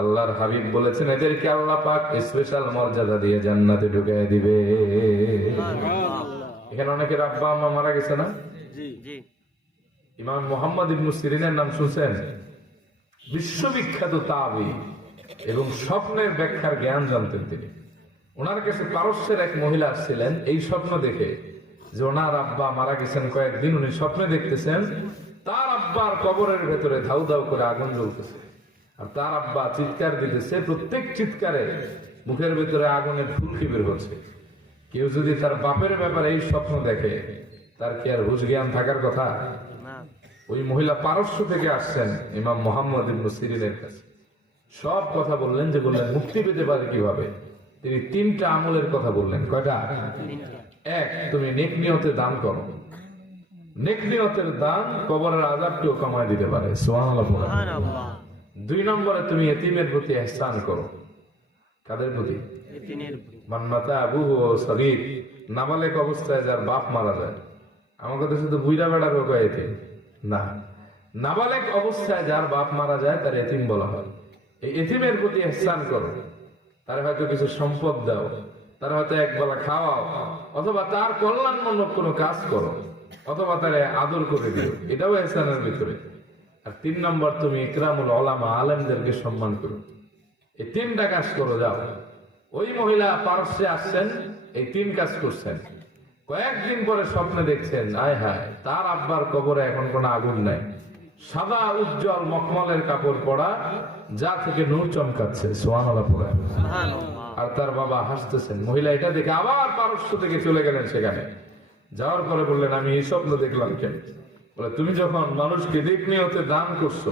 আল্লাহর হাবিব বলেছেন এদেরকে আল্লাহ পাক স্পেশাল মর্যাদা দিয়ে জান্নাতে ঢুকিয়ে দিবে। এখানে অনেকের আব্বা আম্মা মারা গেছে না? ইমাম মুহাম্মদ ইবনে সিরিনের নাম শুনছেন? বিশ্ববিখ্যাত তাবী এবং স্বপ্নের ব্যাখ্যার জ্ঞান জানতেন তিনি। ওনার কাছে পারস্যের এক মহিলা আসছিলেন এই স্বপ্ন দেখে যে ওনার আব্বা মারা গেছেন কয়েকদিন। উনি স্বপ্নে দেখতেছেন তার আব্বার কবরের ভেতরে ধাউ ধাউ করে আগুন জ্বলতেছে, আর তার আব্বা চিৎকার দিতেছে। প্রত্যেক চিৎকারে মুখের ভেতরে আগুনের ফুলকি বের হচ্ছে। কেউ যদি তার বাপের ব্যাপারে এই স্বপ্ন দেখে, তার কি আর হুঁশ জ্ঞান থাকার কথা? ওই মহিলা পারস্য থেকে আসছেন ইমাম মুহাম্মদ ইবনে সিরিনের কাছে। সব কথা বললেন, যে বললেন মুক্তি পেতে পারে কিভাবে। তিনি 3টা আমলের কথা বললেন। কয়টা? 1, তুমি নেক নিয়তে দান করো। নেক নিয়তের দান কবরের আযাবকেও কমায় দিতে পারে। সুবহানাল্লাহ। 2 নম্বরে তুমি এতিমের প্রতি ইহসান করো। কাদের প্রতি? মান মাতা আবুহু সাগীর, নাবালেক অবস্থায় যার বাপ মারা যায়। আমার কথা শুধু বুইড়া বেড়া রোগ এতিম না, নাবালেক অবস্থায় যার বাপ মারা যায় তার এতিম বলা হয়। এই এতিমের প্রতি ইহসান করো। তার হয়তো কিছু সম্পদ দাও, তার হয়তো একবেলা খাওয়াও, অথবা তার কল্যাণমূলক কোনো কাজ করো, অথবা তারে আদর করে দিও, এটাও ইহসানের ভিতরে। আর 3 নম্বর, তুমি ইকরামুল উলামা, আলেমদেরকে সম্মান করো। এই 3টা কাজ করো, যাও। ওই মহিলা পারস্যে আসছেন, এই 3 কাজ করছেন। কয়েকদিন পরে স্বপ্নে দেখছেন, আয় হায়, তার আব্বার কবরে এখন কোনো আগুন নাই, সাদা উজ্জ্বল মখমলের কাপড় পরা, যা থেকে নূর চমকাচ্ছে, সুবহানাল্লাহ পড়ে। সুবহানাল্লাহ। আর তার বাবা হাসতেছেন। মহিলা এটা দেখে আবার পারস্য থেকে চলে গেলেন সেখানে। যাওয়ার পরে বললেন, আমি এই স্বপ্ন দেখলাম কেন? বলে, তুমি যখন মানুষকে দিক নিয়তে দান করছো,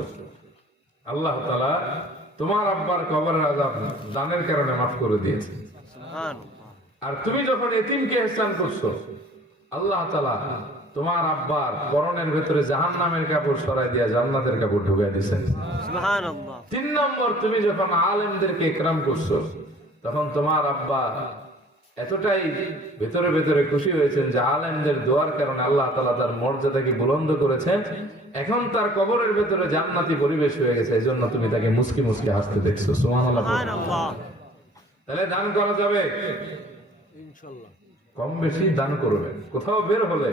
আল্লাহ তাআলা তোমার আব্বার কবরের আযাব দানের কারণে মাফ করে দিয়েছে। সুবহানাল্লাহ। আর তুমি যখন এতিমকে ইহসান করছো, আল্লাহ তাআলা তোমার আব্বার পরনের ভেতরে জাহান্নামের কাপড় সরাই দিয়া জান্নাতের কাপড় ঢুকাই দিয়েছেন। সুবহানাল্লাহ। 3 নম্বর, তুমি যখন আলেমদেরকে ইকরাম করছো, তখন তোমার আব্বা এতটাই ভেতরে ভেতরে খুশি হয়েছেন যে আলেমদের দোয়ার কারণে আল্লাহ তাআলা তার মর্যাদাকে বুলন্দ করেছেন। এখন তার কবরের ভেতরে জান্নাতি পরিবেশ হয়ে গেছে, এই জন্য তুমি তাকে মুস্কি মুস্কি হাসতে দেখছো। সুবহানাল্লাহ। সুবহানাল্লাহ। তাহলে দান করা যাবে, ইনশাআল্লাহ। কম বেশি দান করবেন। কোথাও বের হলে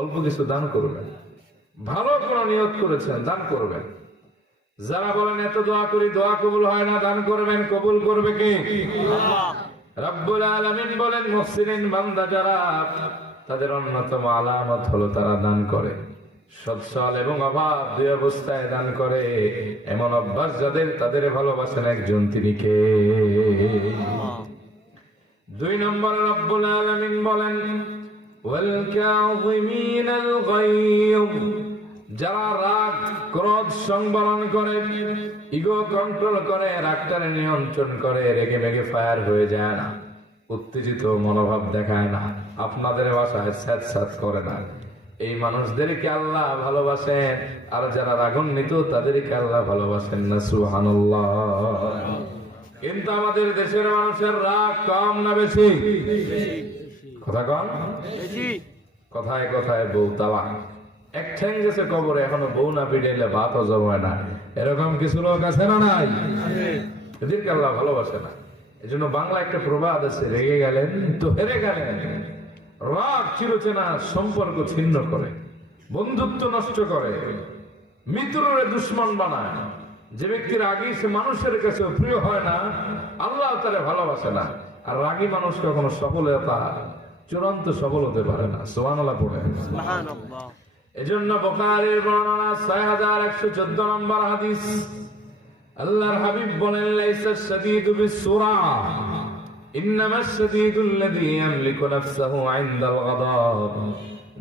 অল্প কিছু দান করবেন। ভালো কোনো নিয়ত করেছেন, দান করবেন। যারা বলেন এত দোয়া করি, দোয়া কবুল হয় না, দান করবেন, কবুল করবে কে? আল্লাহ। রব্বুল আলামিন বলেন, মুহসিনিন বান্দা যারা, তাদের অন্যতম আলামত হলো তারা দান করে। সচ্ছল এবং অভাব দুই অবস্থায় দান করে। এমন অভ্যাস যাদের, তাদের ভালোবাসেন একজন, তিনি কে? আল্লাহ। 2 নম্বর, রব্বুল আলামিন বলেন, ওয়াল কাযিমিনাল গায়য, যারা রাগ ক্রোধ সংবরণ করে, ইগো কন্ট্রোল করে, রাগটারে নিয়ন্ত্রণ করে, রেগে মেগে ফায়ার হয়ে যায় না, উত্তেজিত মনোভাব দেখায় না, আপনাদের ভাষায় স্যাঁতস্যাঁত করে না, এই মানুষদেরকে আল্লাহ ভালোবাসেন। আর যারা রাগান্বিত, তাদেরকে আল্লাহ ভালোবাসেন না। সুবহানাল্লাহ। কিন্তু আমাদের দেশের মানুষের রাগ কম না বেশি? কথা কম বেশি। কথায় কথায় বউ তালাক, এক ঠ্যাং গেছে কবরে, এখনো বউ না পিটাইলে ভাতও জমায় না, এরকম কিছু লোক আছে না নাই? এদেরকে আল্লাহ ভালোবাসে না। এই জন্য বাংলা একটা প্রবাদ আছে, রেগে গেলেন তো হেরে গেলেন। রাগ চিরচেনা সম্পর্ক ছিন্ন করে, বন্ধুত্ব নষ্ট করে, মিত্ররে দুশ্মন বানায়। যে ব্যক্তির রাগী, সে মানুষের কাছে প্রিয় হয় না, আল্লাহ তারে ভালোবাসে না। আর রাগী মানুষ কখনো সফলতা, চূড়ান্ত সফল হতে পারে না। সুবহানাল্লাহ পড়ে। সুবহানাল্লাহ। এজন্য বুখারীর বর্ণনা 6114 নম্বর হাদিস, আল্লাহর হাবিব বলেন, লাইসা শাদীদু বিসসুরা, ইন্নামাস শাদীদুল্লাযী ইয়ামলিকু নাফসাহু ইনদাল গাদাব।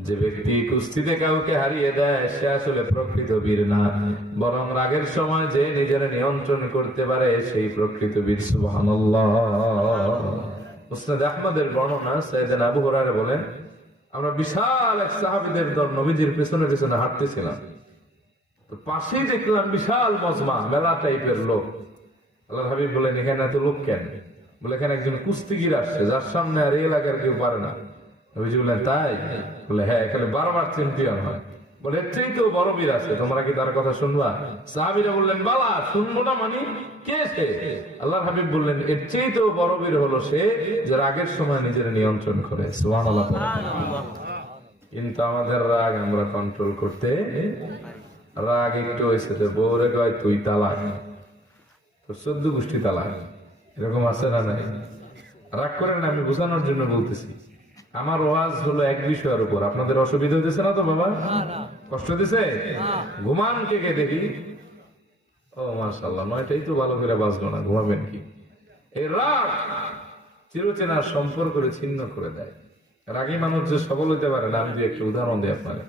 যে ব্যক্তি কুস্তিতে কাউকে হারিয়ে দেয়, সে আসলে প্রকৃত বীর না, বরং রাগের সময় যে নিজের নিয়ন্ত্রণ করতে পারে, সেই প্রকৃত বীর। সুবহানাল্লাহ। মুসনাদ আহমদের বর্ণনা, সাইয়েদনা আবু হুরায়রা বলেন, আমরা বিশাল এক সাহাবীদের দল নবীজির পেছনে পেছনে হাঁটতেছিলাম, তো পাশেই দেখলাম বিশাল মজমা, মেলা টাইপের লোক। আল্লাহর হাবিব বলেন, এখানে এত লোক কেন? বলে, এখানে একজন কুস্তিগির আসছে, যার সামনে আর এই এলাকার কেউ পারে না। নবীজি বললেন, তাই? বলে, হ্যাঁ, এখানে 12 বার চ্যাম্পিয়ন হয়। বলে, এর চাইতেও বড় বীর আছে, তোমরা কি তার কথা শুনবা? সাহাবীরা বললেন, বালা, শুনবো না মানে? কে সে? আল্লাহর হাবিব বললেন, এর চাইতেও বড় বীর হলো সে, যে রাগের সময় নিজের নিয়ন্ত্রণ করে। সুবহানাল্লাহ। সুবহানাল্লাহ। কিন্তু আমাদের রাগ আমরা কন্ট্রোল করতে, রাগ একটু হয়েছে তো বউরে কয় তুই তালাক, তো 14 গোষ্ঠী তালাক, এরকম আছে না নাই? রাগ করেন না, আমি বোঝানোর জন্য বলতেছি। আমার ওয়াজ হলো এক বিষয়ের উপর, আপনাদের অসুবিধা হইতেছে না তো বাবা? কষ্ট দিছে? ঘুমান কে কে দেখি? ও মাশাআল্লাহ, 9টাই তো ভালো করে বাজলো না, ঘুমাবেন কি? এই রাগ চিরচেনা সম্পর্ক ছিন্ন করে দেয়। রাগী মানুষ যে সফল হইতে পারে না, আমি যে একটা উদাহরণ দিই আপনাকে।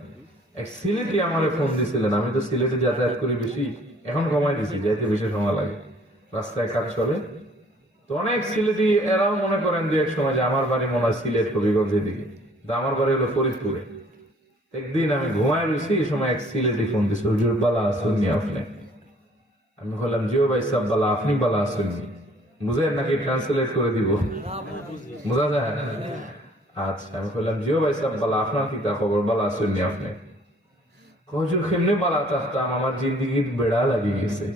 এক সিলেটি আমারে ফোন দিছিলেন, আমি তো সিলেটে যাতায়াত করি বেশি, এখন কমাই দিছি, যাইতে বেশি সময় লাগে, রাস্তায় কাজ চলে। তো অনেক সিলেটি এরাও মনে করেন দু এক সময় যে আমার বাড়ি মনে হয় সিলেট হবিগঞ্জের দিকে, তো আমার বাড়ি হলো ফরিদপুরে। একদিন আমি ঘুমায় রয়েছি, এই সময় এক সিলেটি ফোন দিছে, হুজুর বালা আসুননি আপনি? আমি বললাম, জিও ভাই সাহেব বালা, আপনি বালা আসুননি? বুঝেন নাকি ট্রান্সলেট করে দিব? বোঝা যায়? আচ্ছা, আমি বললাম, জিও ভাই সাহেব বালা, আপনার কি তা খবর? বালা আসুননি আপনি? হুজুর কেমনে বালা থাকতাম, আমার জিন্দিগির বেড়া লাগিয়ে গেছে,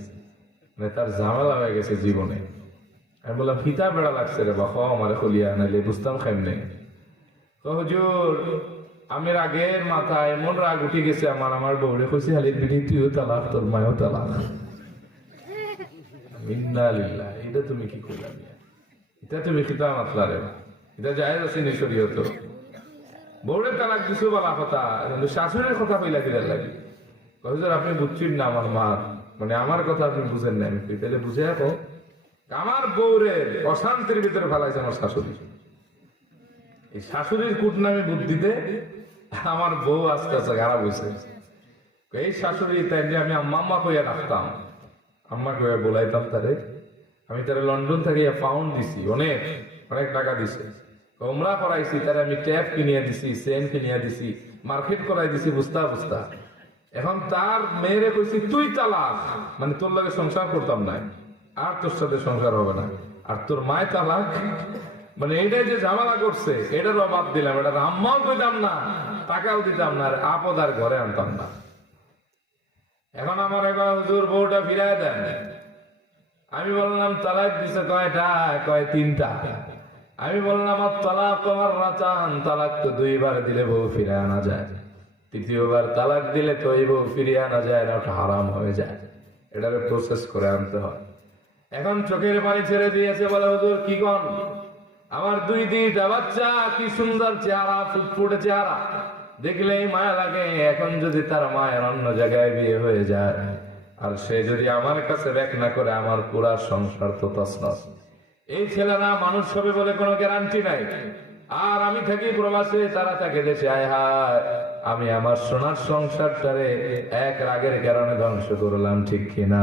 মানে তার ঝামেলা হয়ে গেছে জীবনে। আমি বললাম, ফিতা বেড়া লাগছে রে বাবা, আমার খলিয়া নাইলে বুঝতাম কেমনে? হুজুর, আমি রাগের মাথায় এমন রাগ উঠে গেছে আমার, আমার বউরে কইছি, হালির বিটি তুইও তালাক, তোর মায়ও তালাক। ইন্না লিল্লাহ, এটা তুমি কি কইলা? এটা তুমি কিতা মাতলা রে? এটা জায়েজ আছে নি শরীয়ত? বউরে তালাক দিছো বলা কথা, কিন্তু শাশুড়ির কথা কইলা দিলে লাগি। হুজুর আপনি বুঝছেন না আমার মা, মানে আমার কথা আপনি বুঝেন না। আমি তাহলে বুঝে রাখো, আমার বউরে অশান্তির ভিতরে ফেলাইছে আমার শাশুড়ি। এই শাশুড়ির কুটনামি বুদ্ধিতে আমার বউ আস্তে আস্তে খারাপ হয়েছে। এই শাশুড়ি তাই যে আমি আম্মা কইয়া রাখতাম, আম্মা কইয়া বলাইতাম তারে। আমি তারে লন্ডন থেকে পাউন্ড দিছি, অনেক অনেক টাকা দিছে, ওমরা করাইছি, তারে আমি ট্যাপ কিনিয়ে দিছি, চেন কিনিয়ে দিছি, মার্কেট করাই দিছি বুঝতা বুঝতা। এখন তার মেয়েরে কইছি তুই তালাক, মানে তোর লাগে সংসার করতাম না, আর তোর সাথে সংসার হবে না, আর তোর মায় তালাক, মানে এটাই যে ঝামেলা করছে এটারও বাদ দিলাম, এটা আম্মাও কইতাম না, টাকাও দিতাম না, আর আপদ আর ঘরে আনতাম না। এখন আমার একবার হুজুর বউটা ফিরাই দেন। আমি বললাম তালাক দিছে কয়টা? কয় 3টা। আমি বললাম তালাক তোমার রাতান, তালাক তো 2বার দিলে বউ ফিরে আনা যায়, 3য়বার তালাক দিলে তো এই বউ ফিরিয়ে আনা যায় না, ওটা হারাম হয়ে যায়, এটাকে প্রসেস করে আনতে হয়। এখন চোখের পানি ছেড়ে দিয়েছে, বলে হুজুর কি কন, আমার 2টা বাচ্চা, কি সুন্দর চেহারা, ফুটফুটে চেহারা, দেখলেই মায়া লাগে। এখন যদি তার মায়ের অন্য জায়গায় বিয়ে হয়ে যায়, আর সে যদি আমার কাছে ব্যাক না করে, আমার পুরা সংসার তো তছনছ। এই ছেলেরা মানুষ হবে বলে কোনো গ্যারান্টি নাই। আর আমি থাকি প্রবাসে, তারা থাকে দেশে। আয় হায়, আমি আমার সোনার সংসারটারে এক রাগের কারণে ধ্বংস করলাম, ঠিক কিনা?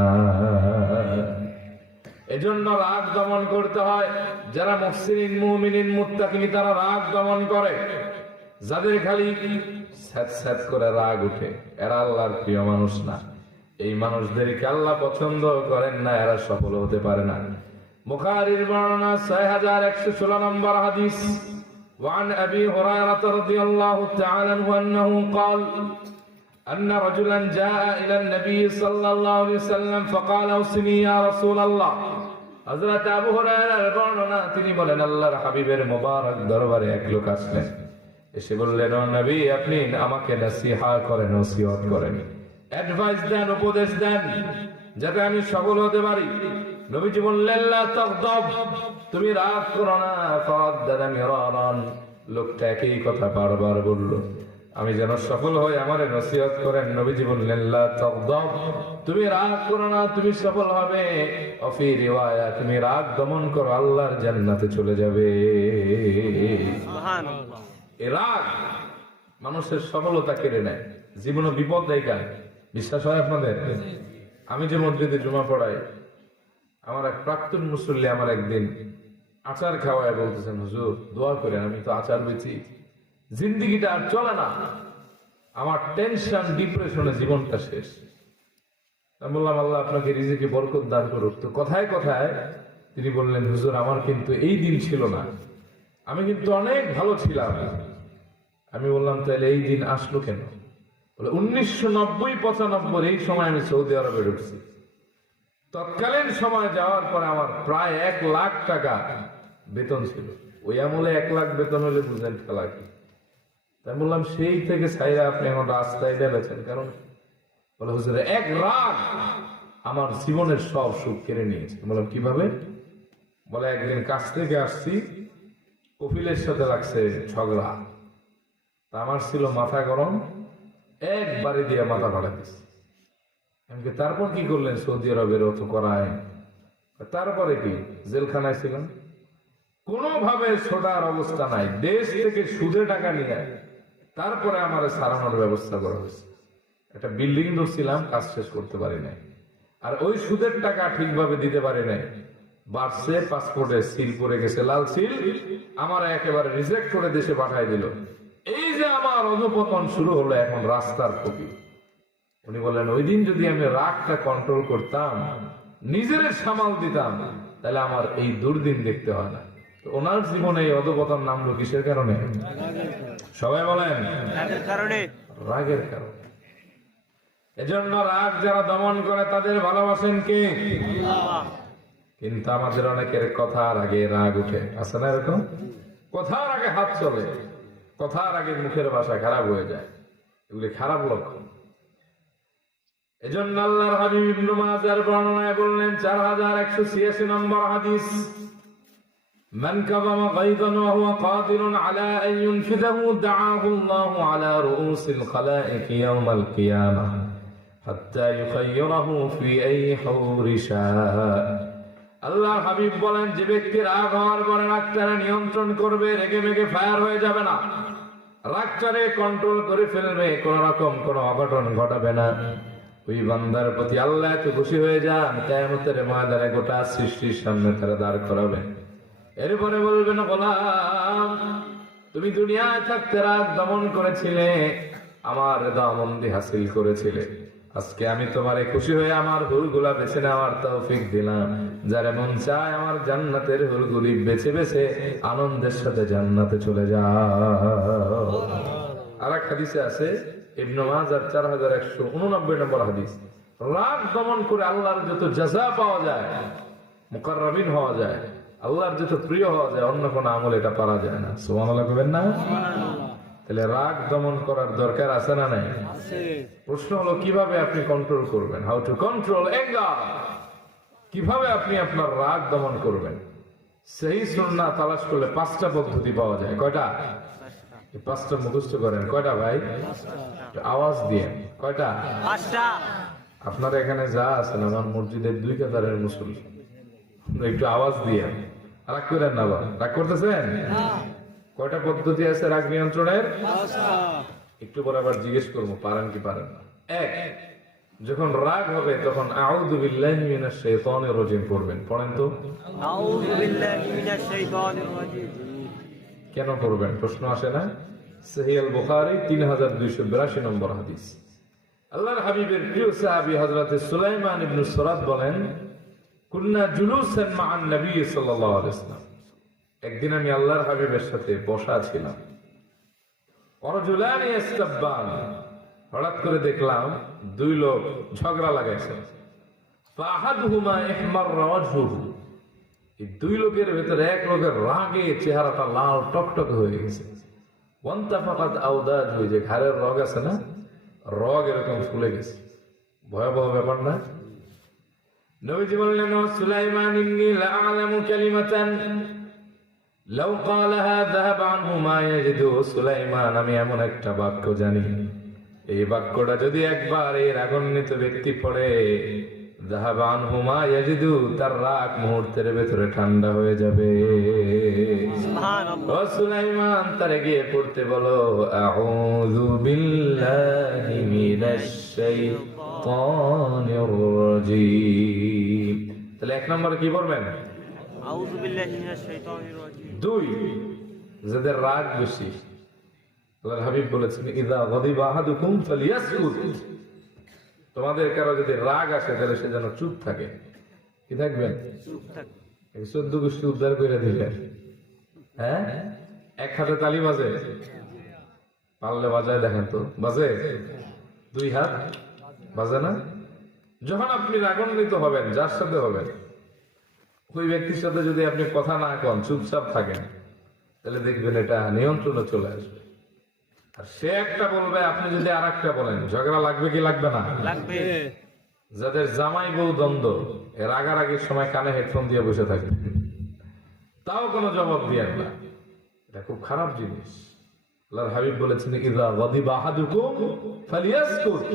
এজন্য রাগ দমন করতে হয়। যারা মুহসিন মুমিনিন মুত্তাকিন তারা রাগ দমন করে। যাদের খালি স্যাঁত স্যাঁত করে রাগ উঠে, এরা আল্লাহর প্রিয় মানুষ না। এই মানুষদেরকে আল্লাহ পছন্দ করেন না, এরা সফল হতে পারে না। বুখারীর বর্ণনা 6116 নম্বর হাদিস। وعن أبي هريرة رضي الله تعالى عنه أنه قال أن رجلا جاء إلى النبي صلى الله عليه وسلم فقال اوصني يا رسول الله। হযরত আবু হুরায়রার বর্ণনা, তিনি বলেন আল্লাহর হাবিবের মোবারক দরবারে এক লোক আসলেন, এসে বললেন ও নবী আপনি আমাকে নসিহত করেন, নসিহত করেন, অ্যাডভাইস দেন, উপদেশ দেন, যাতে আমি সফল হতে পারি। নবীজি বললেন লা তাগদাব, তুমি রাগ করো না। ফারাদ্দাদা মিরারান, লোকটা একই কথা বারবার বলল, আমি যেন সফল হই আমারে নসিহত করেন। নবীজি বললেন লা তাগদাব, তুমি রাগ করো না, তুমি সফল হবে। অফি রিওয়ায়া, তুমি রাগ দমন করো, আল্লাহর জান্নাতে চলে যাবে। সুবহানাল্লাহ। এই রাগ মানুষের সফলতা কেড়ে নেয়, জীবনে বিপদ দেয়। কেন বিশ্বাস হয় আপনাদের? আমি যে মসজিদে জুমা পড়াই, আমার এক প্রাক্তন মুসল্লি আমার একদিন আচার খাওয়ায় বলতেছেন, হুজুর দোয়া করেন, আমি তো আচার বেচি, জিন্দিগিটা আর চলে না, আমার টেনশন ডিপ্রেশনে জীবনটা শেষ। আমি বললাম আল্লাহ আপনাকে রিজিকে বরকত দান করুক। তো কথায় কথায় তিনি বললেন, হুজুর আমার কিন্তু এই দিন ছিল না, আমি কিন্তু অনেক ভালো ছিলাম। আমি বললাম তাহলে এই দিন আসলো কেন? বলে 1990-95 এই সময় আমি সৌদি আরবে ঢুকছি। তৎকালীন সময় যাওয়ার পরে আমার প্রায় 1 লাখ টাকা বেতন ছিল। ওই আমলে 1 লাখ বেতন হলে বুঝেন খেলা কি। তাই বললাম সেই থেকে ছাইরা আপনি এখন রাস্তায় বেড়েছেন কারণ? বলে হুজুর 1 রাত আমার জীবনের সব সুখ কেড়ে নিয়েছে। বললাম কিভাবে? বলে একদিন কাছ থেকে আসছি, কপিলের সাথে লাগছে ঝগড়া, তা আমার ছিল মাথা গরম, একবারে দিয়ে মাথা ফাটা দিচ্ছে। তারপর কি করলেন? সৌদি আরবের অত করায়। তারপরে কি? জেলখানায় ছিলাম, কোনোভাবে ছোটার অবস্থা নাই, দেশ থেকে সুদে টাকা নিয়ে তারপরে আমার সারানোর ব্যবস্থা করা হয়েছে। একটা বিল্ডিং ধরছিলাম, কাজ শেষ করতে পারি নাই, আর ওই সুদের টাকা ঠিকভাবে দিতে পারি নাই। বাড়ছে, পাসপোর্টে সিল পড়ে গেছে, লাল সিল, আমার একেবারে রিজেক্ট করে দেশে পাঠাই দিল। এই যে আমার অধপতন শুরু হলো এখন রাস্তার ফকির। উনি বললেন ওই দিন যদি আমি রাগটা কন্ট্রোল করতাম, নিজের সামাল দিতাম, তাহলে আমার এই দুর্দিন দেখতে হয় না। তো ওনার জীবনে এই অধপতন নামলো কিসের কারণে? সবাই বলেন রাগের কারণে। রাগের কারণে। এজন্য রাগ যারা দমন করে তাদের ভালোবাসেন কে? আল্লাহ। কিন্তু আমাদের অনেকের কথার আগে রাগ উঠে, আছে না এরকম? কথার আগে হাত চলে, কথার আগে মুখের ভাষা খারাপ হয়ে যায়, এগুলি খারাপ লক্ষণ। এজন্য আল্লাহর হাবিব ইবনে মাজার বর্ণনায় বললেন 4186 নম্বর হাদিস, মান কাযামা গায়যান ওয়া হুয়া কাদিরুন আলা আন ইউনফিযাহু দাআহু আল্লাহু আলা রুউসিল খালাইক ইয়াওমাল কিয়ামাহ হাত্তা ইউখায়্যিরাহু ফি আই হাওরি শাআ। আল্লাহর হাবিব বলেন, যে ব্যক্তি রাগ হওয়ার পরে রাগটারে নিয়ন্ত্রণ করবে, রেগে মেগে ফায়ার হয়ে যাবে না, রাগটারে কন্ট্রোল করে ফেলবে, কোন রকম কোন অঘটন ঘটাবে না, ওই বান্দার প্রতি আল্লাহ এত খুশি হয়ে যান কিয়ামতের ময়দানে গোটা সৃষ্টির সামনে তারা দাঁড় করাবেন। এরপরে বলবেন, গোলাম তুমি দুনিয়ায় থাকতে রাগ দমন করেছিলে, আমার দামন্দি হাসিল করেছিলে, আজকে আমি তোমারে খুশি হয়ে আমার হুরগুলা বেছে নেওয়ার তৌফিক দিলাম। যারা মন চায় আমার জান্নাতের হুরগুলি বেছে বেছে আনন্দের সাথে জান্নাতে চলে যাও। আর এক হাদিসে আছে, ইবনে মাজাহ 4189 নম্বর হাদিস, রাগ দমন করে আল্লাহর যত জাযা পাওয়া যায়, মুকাররাবিন হওয়া যায়, আল্লাহর যত প্রিয় হওয়া যায়, অন্য কোনো আমল এটা পারা যায় না। সুবহানাল্লাহ বলবেন না? তাহলে রাগ দমন করার দরকার আছে না নাই? প্রশ্ন হলো কিভাবে আপনি কন্ট্রোল করবেন, হাউ টু কন্ট্রোল অ্যাঙ্গার, কিভাবে আপনি আপনার রাগ দমন করবেন। সেই সুন্নাহ তালাশ করলে 5টা পদ্ধতি পাওয়া যায়। কয়টা? এই 5টা মুখস্থ করেন। কয়টা ভাই? আওয়াজ দিয়ে। কয়টা? 5টা। আপনারা এখানে যা আছেন আমার মসজিদের 2 কাতারের মুসল্লি, একটু আওয়াজ দিয়ে। রাগ করেন না, রাগ করতেছেন? কয়টা পদ্ধতি আছে রাগ নিয়ন্ত্রণের? একটু পরে আবার জিজ্ঞেস করবো পারেন কি পারেন না। 1, যখন রাগ হবে তখন আউযু বিল্লাহি মিনাশ শাইতানির রাজিম পড়বেন। পড়েন তো। আউযু বিল্লাহি মিনাশ শাইতানির রাজিম। কেন পড়বেন প্রশ্ন আসে না? সহিহ আল বুখারী 3282 নম্বর হাদিস। আল্লাহর হাবিবের প্রিয় সাহাবী হযরত সুলাইমান ইবনে সুরাদ বলেন, কুন্না জুলুসান মা'আন নবী সাল্লাল্লাহু আলাইহি ওয়াসাল্লাম, একদিন আমি আল্লাহর হাবিবের সাথে বসা ছিলাম। ওয়ারজুলানি ইস্তাব্বান, হঠাৎ করে দেখলাম 2 লোক ঝগড়া লাগাইছে। ফাহাদুহুমা ইহমাররা ওয়াজহুহু, এই 2 লোকের ভিতরে এক লোকের রাগে চেহারাটা লাল টকটক হয়ে গেছে। ওয়ান্তাফাকাত আওদাজহু, যে ঘাড়ের রগ আছে না, রগ এরকম ফুলে গেছে। ভয়াবহ ব্যাপার না? নবীজি বললেন, ও সুলাইমান ইন্নী লাআলামু কালিমাতান লাউ ক্বালাহা যাহাবা আনহু মা ইয়াজিদু। সুলাইমান, আমি এমন একটা বাক্য জানি, এই বাক্যটা যদি একবার এই রাগান্বিত ব্যক্তি পড়ে, যাহাবা আনহু মা ইয়াজিদু, তার রাগ মুহূর্তের ভেতরে ঠান্ডা হয়ে যাবে। সুবহানাল্লাহ। ও সুলাইমান, তারে গিয়ে পড়তে বলো, আউযু বিল্লাহি মিনাশ শাইতানির রাজিম। তাহলে 1 নম্বরে কি পড়বেন? আউযু বিল্লাহি মিনাশ শাইতানির রাজিম। 2, যাদের রাগ বেশি, আল্লাহর হাবিব বলেছেন, ইযা গাদিবা আহাদুকুম ফালিয়াসকুত, তোমাদের কারো যদি রাগ আসে তাহলে সে যেন চুপ থাকে। কি থাকবেন? চুপ থাক। 14 গোষ্ঠী উদ্ধার করে দিলেন। হ্যাঁ, এক হাতে তালি বাজে, পারলে বাজায় দেখেন তো, বাজে? 2 হাত বাজে না? যখন আপনি রাগান্বিত হবেন, যার সাথে হবেন, ওই ব্যক্তির সাথে যদি আপনি কথা না কন, চুপচাপ থাকেন, তাহলে দেখবেন এটা নিয়ন্ত্রণে চলে আসবে। আর সে একটা বলবে, আপনি যদি আর একটা বলেন, ঝগড়া লাগবে কি লাগবে না? লাগবে। যাদের জামাই বউ দ্বন্দ্ব, এর রাগারাগির সময় কানে হেডফোন দিয়ে বসে থাকবে, তাও কোনো জবাব দিয়ে না, এটা খুব খারাপ জিনিস। আল্লাহর হাবিব বলেছেন, ইযা গাদিবা আহাদুকুম ফালিয়াসকুত,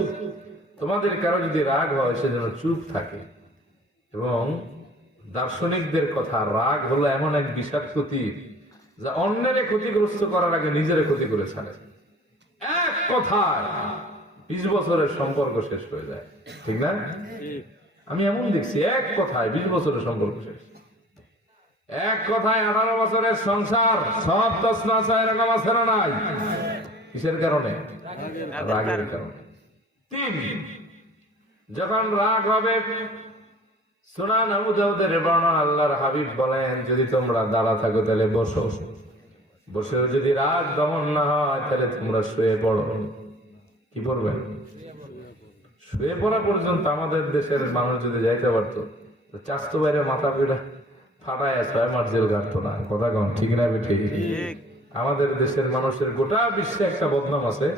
তোমাদের কারো যদি রাগ হয় সে যেন চুপ থাকে। এবং দার্শনিকদের কথা, রাগ হলো এমন এক বিষাক্ত তীর যা অন্যের ক্ষতিগ্রস্ত করার আগে নিজের ক্ষতি করে ছাড়ে। এক কথায় 20 বছরের সম্পর্ক শেষ হয়ে যায়, ঠিক না? আমি এমন দেখছি, এক কথায় 20 বছরের সম্পর্ক শেষ। এক কথায় 18 বছরের সংসার সব তছনছ হয়, এরকম আছে না নাই? কিসের কারণে? রাগের কারণে। 3, যখন রাগ হবে, সুনান আবু দাউদের বর্ণনা, আল্লাহর হাবিব বলেন, যদি তোমরা দাঁড়া থাকো তাহলে বসো, বসেও যদি রাগ দমন না হয় তাহলে তোমরা শুয়ে পড়ো। কি পড়বেন? শুয়ে পড়া পর্যন্ত আমাদের দেশের মানুষ যদি যাইতে পারতো, চাস্তো বাইরে মাথা পিঠা ফাটায় 6 মাস জেল কাটতো না। কথা কন, ঠিক না বেঠি? আমাদের দেশের মানুষের গোটা বিশ্বে একটা বদনাম আছে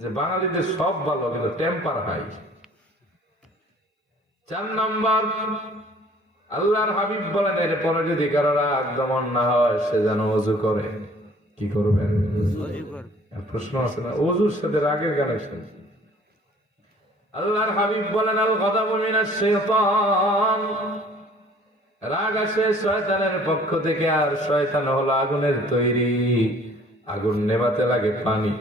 যে বাঙালিদের সব ভালো কিন্তু টেম্পার হাই। 4 নম্বর, আল্লাহর হাবিব বলেন এরপরে যদি কারো রাগ দমন না হয় সে যেন ওযু করে। কি করবেন? ওযু কর। প্রশ্ন আছে না, ওযুর সাথে রাগের কানেকশন? আল্লাহর হাবিব বলেন আল গাদাবু মিনাশ শাইতান, রাগ আসে শয়তানের পক্ষ থেকে, আর শয়তান হলো আগুনের তৈরি, আগুন নেভাতে লাগে পানি।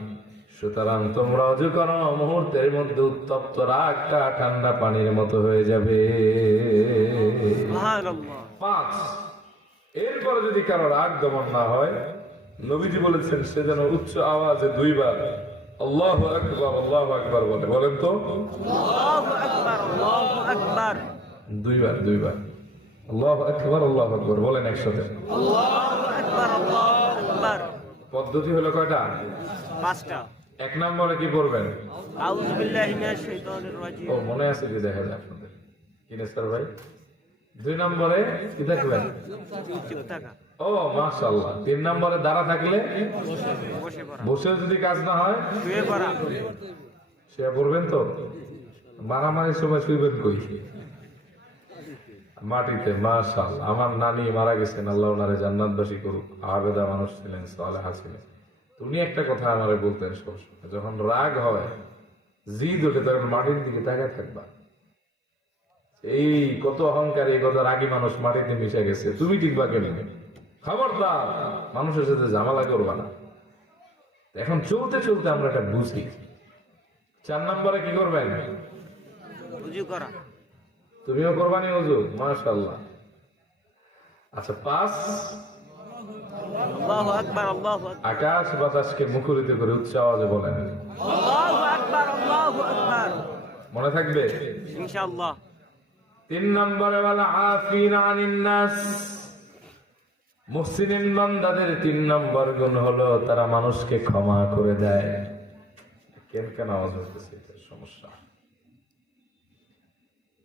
সুতরাং তোমরা ওযু করো, মুহূর্তের মধ্যে উত্তপ্ত রাগটা ঠান্ডা পানির মতো হয়ে যাবে। সুবহানাল্লাহ। 5, এরপর যদি কারো রাগ দমন না হয়, নবীজি বলেছেন সে যেন উচ্চ আওয়াজে 2 বার আল্লাহু আকবার বলে। বলেন তো, আল্লাহু আকবার, আল্লাহু আকবার। 2 বার আল্লাহু আকবার বলেন একসাথে। আল্লাহু আকবার, আল্লাহু আকবার। পদ্ধতি হলো কয়টা? 5টা। 1 নম্বরে কি করবেন? আউযু বিল্লাহি মিনাশ শাইতানির রাজিম। ও মনে আছে যে দেখা যায় আপনাদের কিনে স্যার ভাই। 2 নম্বরে কি থাকবেন? চুপ থাকা, ও মাশাআল্লাহ। 3 নম্বরে দাঁড়া থাকলে, বসে পড়া, বসে যদি কাজ না হয় শুয়ে পড়া। সে পড়বেন তো। মারামারির সময় শুইবেন কই? মাটিতে। মাশাআল্লাহ। আমার নানি মারা গেছেন, আল্লাহ ওনারে জান্নাতবাসী করুক। আবেদা মানুষ ছিলেন, সালেহা ছিলেন। উনি একটা কথা আমারে বলতেন সবসময়, যখন রাগ হয়, জিদ ওঠে, তখন মাটির দিকে তাকায় থাকবা। এই কত অহংকারী, কত রাগী মানুষ মাটিতে মিশে গেছে, তুমি টিকবা কেমনে? খবরদার মানুষের সাথে ঝামেলা করবা না। এখন চলতে চলতে আমরা এটা বুঝি। 4 নম্বরে কি করবেন? ওযু করা। তুমিও করবানি ওযু? মাশাআল্লাহ। আচ্ছা 5, আল্লাহু আকবার, আল্লাহু আকবার। আকাশ বাতাসকে মুখরিত করে উচ্চ আওয়াজে বলেন। আল্লাহু আকবার, আল্লাহু আকবার। মনে থাকবে? ইনশাআল্লাহ। 3 নম্বরে ওয়াল আফিনা আনিন নাস, মুহসিনিন বান্দাদের 3 নম্বর গুণ হলো তারা মানুষকে ক্ষমা করে দেয়। কেন আওয়াজ হচ্ছে? এটা সমস্যা।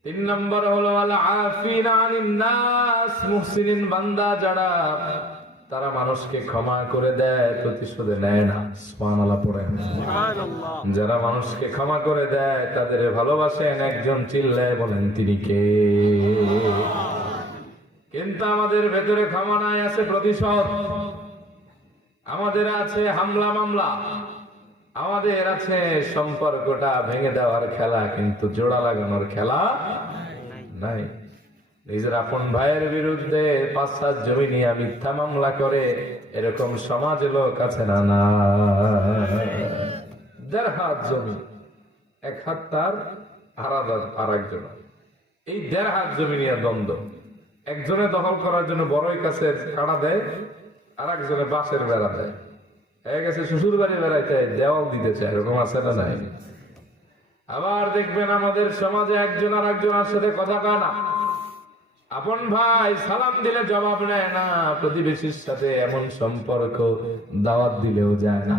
3 নম্বর হলো ওয়াল আফিনা আনিন নাস, মুহসিনিন বান্দা যারা, তারা মানুষকে ক্ষমা করে দেয়, প্রতিশোধ নেয় না। সুবহানাল্লাহ পড়েন। সুবহানাল্লাহ। যারা মানুষকে ক্ষমা করে দেয় তাদের ভালোবাসেন। একজন চিল্লায় বলেন তিনি কে? কিন্তু আমাদের ভেতরে ক্ষমা নাই, আছে প্রতিশোধ। আমাদের আছে হামলা মামলা, আমাদের আছে সম্পর্কটা ভেঙে দেওয়ার খেলা, কিন্তু জোড়া লাগানোর খেলা নাই। নিজের আপন ভাইয়ের বিরুদ্ধে 5-7 জমি নিয়ে মিথ্যা মামলা করে, এরকম সমাজ লোক আছে না? না। 1.5 হাত জমি, 1 হাত তার, আর একজন, এই 1.5 হাত জমি নিয়ে দ্বন্দ্ব। একজনে দখল করার জন্য বড়ই কাছে কাটা দেয়, আর একজনে বাঁশের বেড়া দেয়। হয়ে গেছে শ্বশুর বাড়ি বেড়াইতে দেওয়াল দিতে চায়, এরকম আছে না? নাই। আবার দেখবেন আমাদের সমাজে একজন আর একজনের সাথে কথা কয় না। আপন ভাই সালাম দিলে জবাব নেয় না, প্রতিবেশীর সাথে এমন সম্পর্ক দাওয়াত দিলেও যায় না।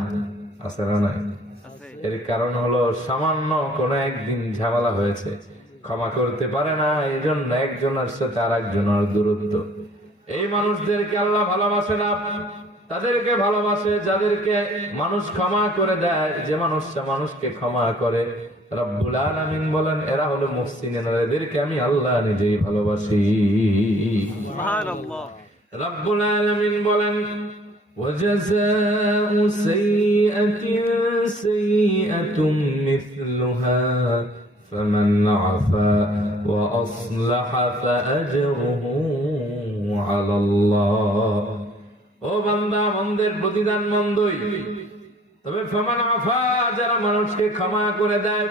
আছে না? নাই। এর কারণ হলো সামান্য কোন একদিন ঝামেলা হয়েছে, ক্ষমা করতে পারে না, এই জন্য একজনের সাথে আর একজনের দূরত্ব। এই মানুষদেরকে আল্লাহ ভালোবাসে না, তাদেরকে ভালোবাসে যাদেরকে মানুষ ক্ষমা করে দেয়। যে মানুষটা মানুষকে ক্ষমা করে, রব্বুল আলামিন বলেন এরা হলো মুহসিনিন, এদেরকে আমি আল্লাহ নিজেই ভালোবাসি। সুবহানাল্লাহ। রব্বুল আলামিন বলেন وجزاء سيئة سيئة مثلها فمن عفا وأصلح فأجره على الله। ও বান্দা, মন্দের প্রতিদান মন্দই, তবে ফামান আফা, যারা মানুষকে ক্ষমা করে দেয়,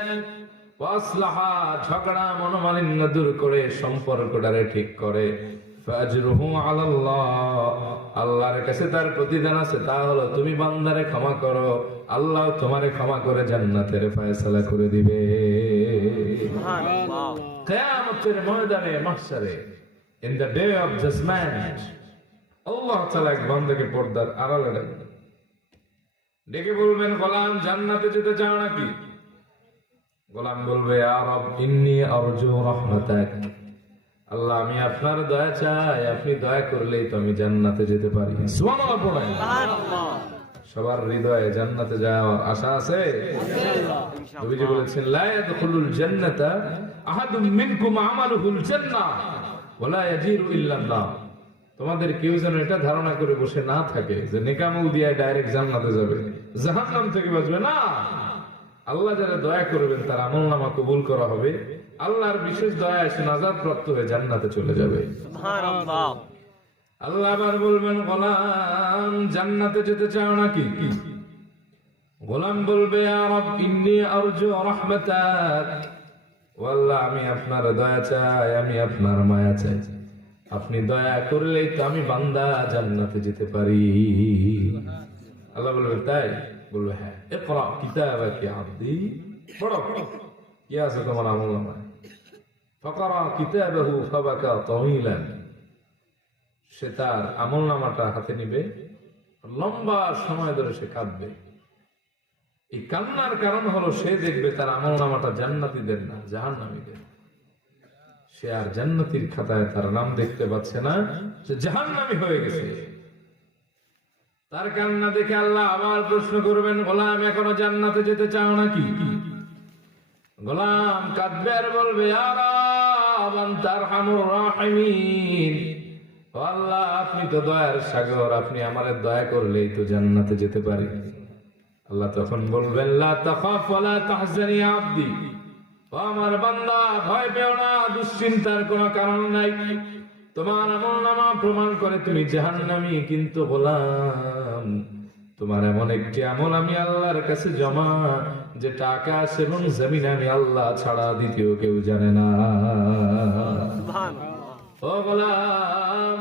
ওয়াসলাহা, ঝগড়া মনোমালিন্য দূর করে সম্পর্কটারে ঠিক করে, ফাজরুহু আলাল্লাহ, আল্লাহর কাছে তার প্রতিদান আছে। তা হলো তুমি বান্দারে ক্ষমা করো, আল্লাহ তোমারে ক্ষমা করে জান্নাতের ফয়সালা করে দিবে। সুবহানাল্লাহ। কিয়ামতের ময়দানে, মাহশারে, in the day of judgment, Allah তাআলা এক বান্দাকে পর্দার আড়ালে রাখবেন, ডেকে বলবেন গোলাম জান্নাতে যেতে চাও নাকি? গোলাম বলবে ইয়া রব ইন্নী আরজু রাহমাতাক, আল্লাহ আমি আপনার দয়া চাই, আপনি দয়া করলেই তো আমি জান্নাতে যেতে পারি। সুবহানাল্লাহ পড়েন। সুবহানাল্লাহ। সবার হৃদয়ে জান্নাতে যাওয়ার আশা আছে? নবীজি বলেছেন লা ইয়াদখুলুল জান্নাতা আহাদুম মিনকুম আমালুহুল জান্নাহ ওয়ালা ইয়াজিরু ইল্লা নার। তোমাদের কেউ যেন এটা ধারণা করে বসে না থাকে যে নেকামল দিয়ে ডাইরেক্ট জান্নাতে যাবে, জাহান্নাম থেকে বাঁচবে না। আল্লাহ যারা দয়া করবেন তার আমলনামা কবুল করা হবে, আল্লাহর বিশেষ দয়া এসে নাজাত প্রাপ্ত হয়ে জান্নাতে চলে যাবে। সুবহানাল্লাহ। আল্লাহ আবার বলবেন, গোলাম জান্নাতে যেতে চাও নাকি? গোলাম বলবে, ইয়া রব ইন্নী আরজু রাহমাতাক, ও আল্লাহ আমি আপনার দয়া চাই, আমি আপনার মায়া চাই, আপনি দয়া করলেই তো আমি বান্দা জান্নাতে যেতে পারি। আল্লাহ বলবে তাই? বলবে হ্যাঁ। ইকরা কিতাবাকা ইয়া আবদি, পড়ো কি আছে তোমার আমলনামায়। ফাকরা কিতাবাহু ফাবাকা তাওয়িলান, সে তার আমলনামাটা হাতে নিবে, লম্বা সময় ধরে সে কাঁদবে। এই কান্নার কারণ হলো সে দেখবে তার আমলনামাটা জান্নাতীদের না জাহান্নামীদের। সে আর জান্নাতীর খাতায় তার নাম দেখতে পাচ্ছে না, সে জাহান্নামী হয়ে গেছে। তার কান্না দেখে আল্লাহ আবার প্রশ্ন করবেন, গোলাম এখনো জান্নাতে যেতে চাও নাকি? গোলাম কাঁদবে আর বলবে, ইয়া রব আনতা আরহামুর রাহিমিন, ও আল্লাহ আপনি তো দয়ার সাগর, আপনি আমারে দয়া করলেই তো জান্নাতে যেতে পারি। আল্লাহ তখন বলবেন, লা তাখাফ ওয়া লা তাহজানি ইয়া আবদি, ও আমার বান্দা ভয় পেও না, দুশ্চিন্তার কোনো কারণ নাই। তোমার আমলনামা প্রমাণ করে তুমি জাহান্নামী, কিন্তু গোলাম তোমার এমন একটি আমল আমি আল্লাহর কাছে জমা, যেটা আকাশ এবং জমিন আমি আল্লাহ ছাড়া দ্বিতীয় কেউ জানে না। ও গোলাম,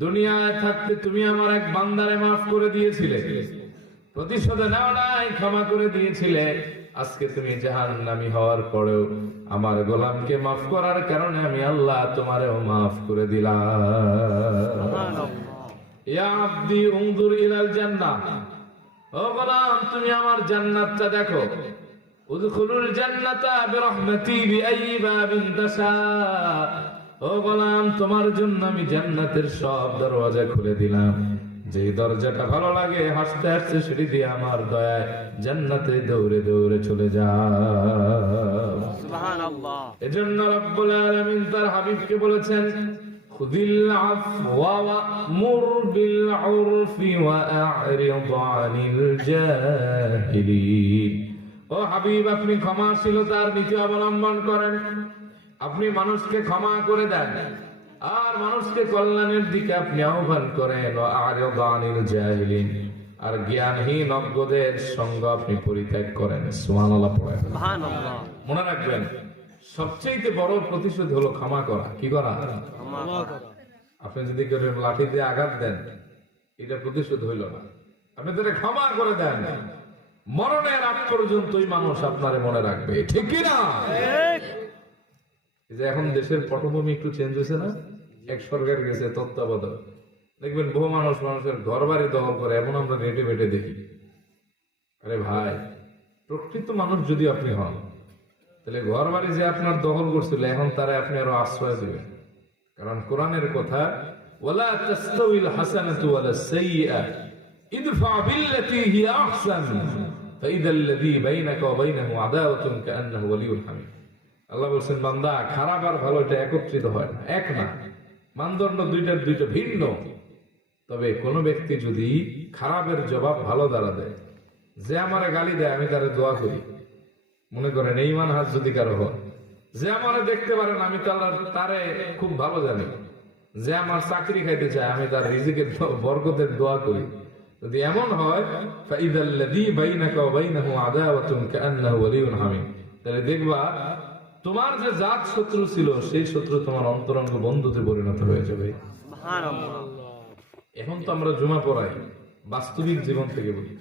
দুনিয়ায় থাকতে তুমি আমার এক বান্দারে মাফ করে দিয়েছিলে, প্রতিশোধ নাও নাই, ক্ষমা করে দিয়েছিলে। আজকে তুমি জাহান্নামী হওয়ার পরেও আমার গোলামকে মাফ করার কারণে আমি আল্লাহ তোমারেও মাফ করে দিলাম। ইয়া আবদি উনজুর ইলাল জান্নাহ, ও গোলাম তুমি আমার জান্নাতটা দেখো। উদখুলুল জান্নাতা বিরহমাতি বিআইয়ি বাবিন তাশা, ও গোলাম তোমার জন্য আমি জান্নাতের সব দরওয়াজা খুলে দিলাম, যে দরজাটা ভালো লাগে হাসতে হাসতে সিঁড়ি দিয়ে আমার দয়ায় জান্নাতে দৌড়ে দৌড়ে চলে যাও। সুবহানাল্লাহ। এজন্য রব্বুল আলামিন তার হাবিবকে বলেছেন, খুযিল আফওয়া ওয়া'মুর বিল উরফি ওয়া আ'রিদ আনিল জাহিলিন। ও হাবিব আপনি ক্ষমাশীলতার নীতি অবলম্বন করেন, আপনি মানুষকে ক্ষমা করে দেন আর মানুষকে কল্যাণের দিকে আপনি আহ্বান করেন। ও আ'রিদ আনিল জাহিলিন, আর জ্ঞানহীন অজ্ঞদের সঙ্গ আপনি পরিত্যাগ করেন। সুবহানাল্লাহ পড়েন। সুবহানাল্লাহ। মনে রাখবেন, সবচেয়ে বড় প্রতিশোধ হলো ক্ষমা করা। কি করা? আপনি যদি কেউ লাঠি দিয়ে আঘাত দেন, এটা প্রতিশোধ হইল না। আপনি তারা ক্ষমা করে দেন, মরণের আগ পর্যন্তই মানুষ আপনারে মনে রাখবে। ঠিক কি না? এই যে এখন দেশের পটভূমি একটু চেঞ্জ হয়েছে না, এক সরকার গেছে তত্ত্বাবধায়ক, দেখবেন বহু মানুষের ঘর বাড়ি দখল করে, এমন আমরা নেটে বেটে দেখি। আরে ভাই, প্রকৃত মানুষ যদি আপনি হন, তাহলে ঘর বাড়ি যে আপনার দখল করছিল এখন তারা আপনি আরো আশ্রয় দিবেন। কারণ কোরআনের কথা, ওয়ালা তাস্তাউইল হাসানাতু ওয়ালা সাইয়্যা ইদফা বিল্লাতী হিয়া আহসান ফাইদাল্লাযী বাইনাকা ওয়া বাইনাহু আদাওয়াতুন কাআন্নাহু ওয়ালিয়্যুন হামীদ। আল্লাহ বলেন, বান্দা খারাপ আর ভালো এটা একত্রিত হয় না, এক না, মানদণ্ড দুইটা ভিন্ন। তবে কোন ব্যক্তি যদি খারাপের জবাব ভালো দ্বারা দেয়, যে আমারে গালি দেয় আমি তারে দোয়া করি, মনে করেন এই মানহাজ যদি কারো হয়, যে আমারে দেখতে পারেন আমি তারে খুব ভালো জানি, যে আমার চাকরি খাইতে চায় আমি তার রিজিকের বরকতের দোয়া করি, যদি এমন হয় ফাইদাল্লাযী বাইনাকা ওয়া বাইনাহু আদাওয়াতুন কাআন্নাহু ওয়ালিয়্যুন হামীদ, তাহলে দেখবা তোমার যে জাত শত্রু ছিল সেই শত্রু তোমার অন্তরঙ্গ বন্ধুতে পরিণত হয়ে যাবে। সুবহানাল্লাহ। এখন তো আমরা জুমা পড়াই, বাস্তবিক জীবন থেকে বলি।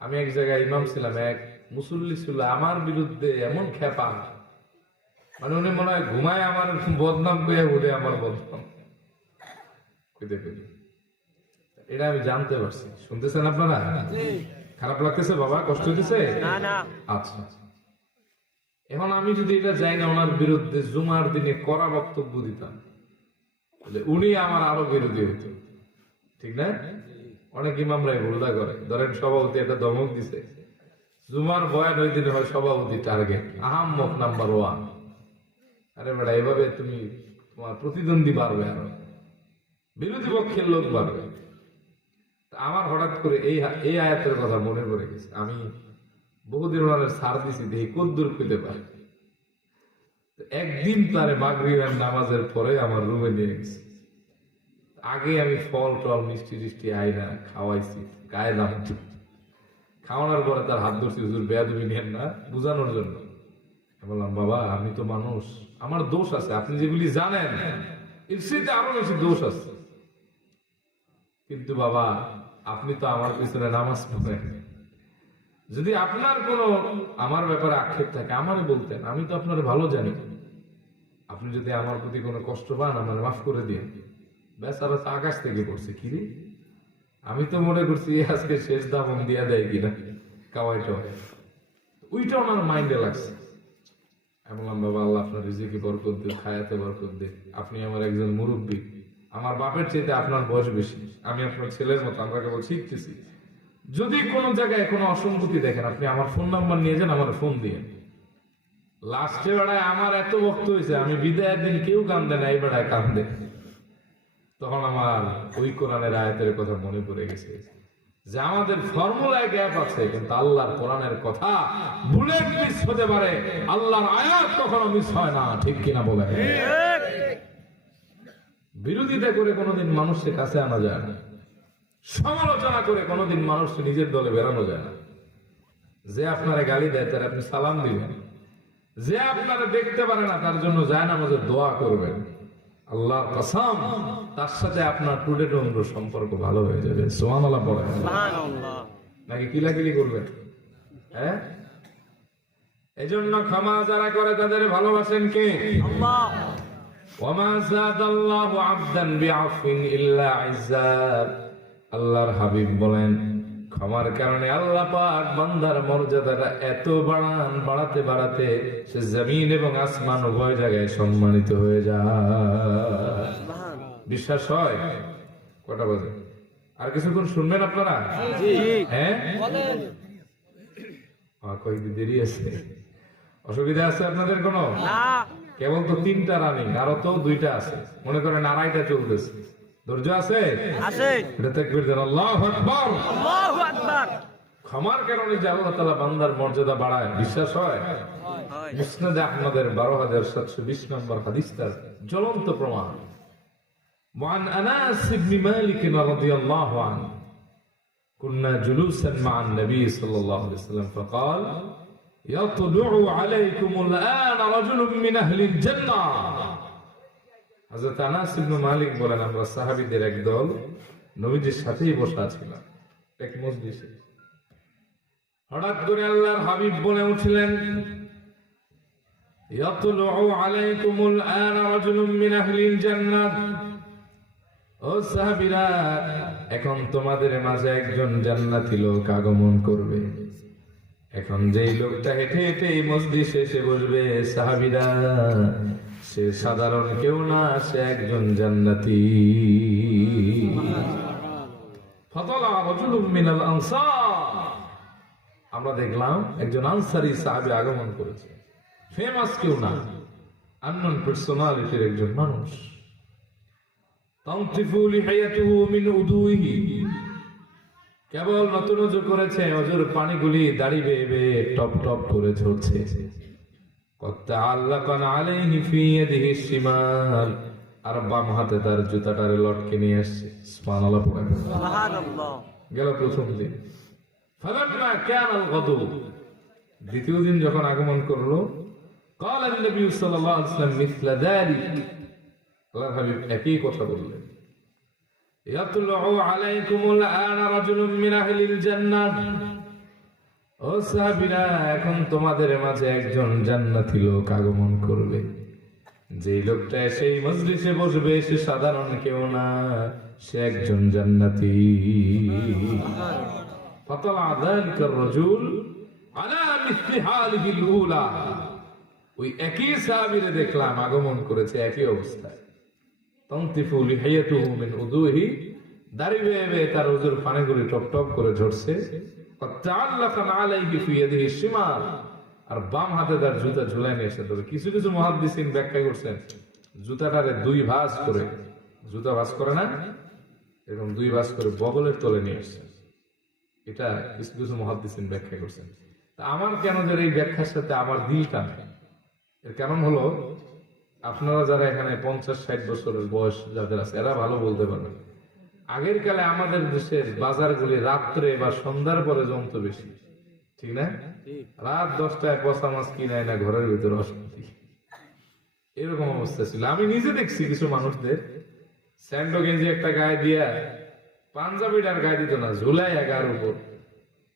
আমি এক জায়গায় ইমাম ছিলাম, এক মুসল্লি ছিল আমার বিরুদ্ধে এমন খেপা, মানে উনি মনে হয় ঘুমায় আমার বদনাম করে উঠে আমার বদনাম কইতে কইতে। এটা আমি জানতে পারছি। শুনতেছেন আপনারা? খারাপ লাগতেছে বাবা? কষ্ট হইতেছে? না না। আচ্ছা, এখন আমি যদি এটা যাই না ওনার বিরুদ্ধে জুমার দিনে কড়া বক্তব্য দিতাম, তাহলে উনি আমার আরো বিরোধী হইত। ঠিক না? অনেক ইমামরাই ভুলটা করে, ধরেন সভাপতি একটা ধমক দিছে, জুমার বয়ান ওই দিনে হয় সভাপতি টার্গেট, আহাম্মক নাম্বার 1, আরে বেটা, এভাবে তুমি তোমার প্রতিদ্বন্দ্বী বাড়বে, আরো বিরোধী পক্ষের লোক বাড়বে। আমার হঠাৎ করে এই আয়াতের কথা মনে পড়ে গেছে। আমি বহুদিন ওনাদের ছাড় দিছি, দেখি কদ্দুর পেতে পারি। একদিন তারে মাগরিবের নামাজের পরে আমার রুমে নিয়ে গেছি। আগে আমি ফল টল মিষ্টি টিষ্টি আইনা খাওয়াইছি, গায়ে দাম খাওয়ানোর পরে তার হাত ধরছি, হুজুর বেয়াদবি নিয়েন না, বুঝানোর জন্য। বললাম, বাবা আমি তো মানুষ, আমার দোষ আছে, আপনি যেগুলি জানেন এর সাথে আরো বেশি দোষ আছে, কিন্তু বাবা আপনি তো আমার পিছনে নামাজ পড়েন, যদি আপনার কোনো আমার ব্যাপারে আক্ষেপ থাকে আমারে বলতেন, আমি তো আপনার ভালো জানি। আপনি যদি আমার প্রতি কোনো কষ্ট পান আমার মাফ করে দিন। বেচারা তো আকাশ থেকে পড়ছে, কি রে, আমি তো মনে করছি আজকে শেষ দামন দিয়া দেয় কিনা কাওয়াইটা, ওইটা ওনার মাইন্ডে লাগছে। আমি বললাম, বাবা আল্লাহ আপনার রিজিকে বরকত দিন, খায়াতে বরকত দিন, আপনি আমার একজন মুরব্বী, আমার বাপের চাইতে আপনার বয়স বেশি, আমি আপনার ছেলের মতো, আমরা কেবল শিখতেছি। যদি কোনো জায়গায় কোনো অসঙ্গতি দেখেন আপনি আমার ফোন নাম্বার নিয়ে যান, আমার ফোন দিয়ে। লাস্টে বেড়ায় আমার এত বক্ত হয়েছে, আমি বিদায়ের দিন কেউ কান্দে না, এই বেড়ায় কান্দে। তখন আমার ওই কোরআনের আয়াতের কথা মনে পড়ে গেছে যে আমাদের ফর্মুলায় গ্যাপ আছে, কিন্তু আল্লাহর কোরআনের কথা বুলেট মিস হতে পারে, আল্লাহর আয়াত কখনো মিস হয় না, ঠিক কিনা বলে? বিরোধিতা করে কোনোদিন মানুষের কাছে আনা যায় না, সমালোচনা করে কোনোদিন মানুষকে নিজের দলে বেরানো যায় না। যে আপনারা গালি দেয় তার আপনি সালাম দিবেন, যে আপনারা দেখতে পারে না তার জন্য যায় নামাজে দোয়া করবেন। আল্লাহর কসম, তার সাথে আপনার টুডে টুমরো সম্পর্ক ভালো হয়ে যাবে। সুবহানাল্লাহ পড়েন, সুবহানাল্লাহ। নাকি কিলাকিলি করবেন? হ্যাঁ, এজন্য ক্ষমা যারা করে তাদের ভালোবাসেন কে? আল্লাহ। ওয়ামা যাদাল্লাহু আবদান বিআফিন ইল্লা ইজ্জা। আল্লাহর হাবিব বলেন, ক্ষমার কারণে আল্লাহ পাক বান্দার মর্যাদাটা এত বাড়াতে বাড়াতে সে জমিন এবং আসমান উভয় জায়গায় সম্মানিত হয়ে যায়। বিশ্বাস হয়? কটা বাজে? আর কিছুক্ষণ শুনবেন আপনারা? হ্যাঁ, কয়েকদিন দেরি আছে, অসুবিধা আছে আপনাদের কোনো? কেবল তো 3টা রানিং, আরো তো 2টা আছে, মনে করেন আড়াইটা চলতেছে। ধৈর্য আছে? এটা তাকবীর দেন, আল্লাহু আকবার, আল্লাহু আকবার। ক্ষমার কারণে যে আল্লাহ তাআলা বান্দার মর্যাদা বাড়ায়, বিশ্বাস হয়? মুসনাদে আহমদের 12720 নম্বর হাদিস তার জ্বলন্ত প্রমাণ। وعن أنس بن مالك رضي الله عنه كنا جلوسا مع النبي صلى الله عليه وسلم فقال يطلع عليكم الآن رجل من أهل الجنة। হযরত আনাস ইবনে মালিক বলেন, আমরা সাহাবীদের একদল নবীজির সাথেই বসা ছিলাম এক মজলিসে। হঠাৎ করে আল্লাহর হাবিব বলে উঠলেন, ইয়াতলু আলাইকুমুল আন রাজুলুম মিন আহলিল জান্নাহ। ও সাহাবীরা, এখন তোমাদের মাঝে একজন জান্নাতি লোক আগমন করবে। এখন যেই লোকটা হেঁটে হেঁটে এই মজলিসে এসে বসবে, সাহাবীরা, সে সাধারণ কেউ না, সে একজন জান্নাতি। ফাতালা রাজুলুম মিনাল আনসার। আমরা দেখলাম একজন আনসারী সাহাবী আগমন করেছে, ফেমাস কেউ না, আননোন পার্সোনালিটির একজন মানুষ। তানতিফু লিহিয়াতুহু মিন উদুইহি। কেবল নতুন ওযু করেছে, ওযুর পানিগুলি দাড়ি বেয়ে বেয়ে টপ টপ করে ঝরছে। কত্তাআল্লাকান আলাইহি ফি ইয়াদিহি শিমাল। আর বাম হাতে তার জুতাটারে লটকে নিয়ে আসছে। সুবহানাল্লাহ পড়েন, সুবহানাল্লাহ। গেল প্রথম দিন। ফালাম্মা কানাল গাদু, দ্বিতীয় দিন যখন আগমন করলো, ক্বালা নবী সাল্লাল্লাহু আলাইহি ওয়াসাল্লাম মিসলা যালিক। আল্লাহর হাবিব একই কথা বললেন, ইয়াতলু আলাইকুমুল আনা রাজুলুম মিন আহলিল জান্নাহ। ও সাহাবীরা, এখন তোমাদের মাঝে একজন জান্নাতি লোক আগমন করবে। যে লোকটা সেই মজলিসে বসবে সে সাধারণ কেউ না, সে একজন জান্নাতি। ফাতালা যালিকার রাজুল আলা মিসলি হালিহিল উলা। ওই একই সাহাবীরে দেখলাম আগমন করেছে একই অবস্থায়। তানতিফু লিহিয়াতুহু মিন উদুহি, দাড়ি বেয়ে বেয়ে তার ওযুর পানিগুলি টপ টপ করে ঝরছে। কত্তাআল্লাকান আলাইহি ফি ইয়াদিহি শিমাল। আর বাম হাতে তার জুতা ঝুলাই নিয়ে এসে তবে কিছু কিছু মুহাদ্দিসিন ব্যাখ্যা করছেন জুতাটারে দুই ভাঁজ করে, জুতা ভাঁজ করে না এরকম দুই ভাঁজ করে বগলের তলে নিয়ে এসছেন। এটা কিছু কিছু মুহাদ্দিসিন ব্যাখ্যা করছেন। তা আমার কেন যে এই ব্যাখ্যার সাথে আমার দিলটা নেই, এর কারণ হলো আপনারা যারা এখানে 50-60 বছরের বয়স যাদের আছে এরা ভালো বলতে পারবেন। আগের কালে আমাদের দেশের বাজারগুলি রাত্রে বা সন্ধ্যার পরে জমতো বেশি, ঠিক না? রাত 10টায় পচা মাছ কিনায় না ঘরের ভিতরে অশান্তি, এরকম অবস্থা ছিল। আমি নিজে দেখছি কিছু মানুষদের স্যান্ডো গেঞ্জি একটা গায়ে দিয়া পাঞ্জাবিটার গায়ে দিত না, ঝুলাই গায়ের উপর,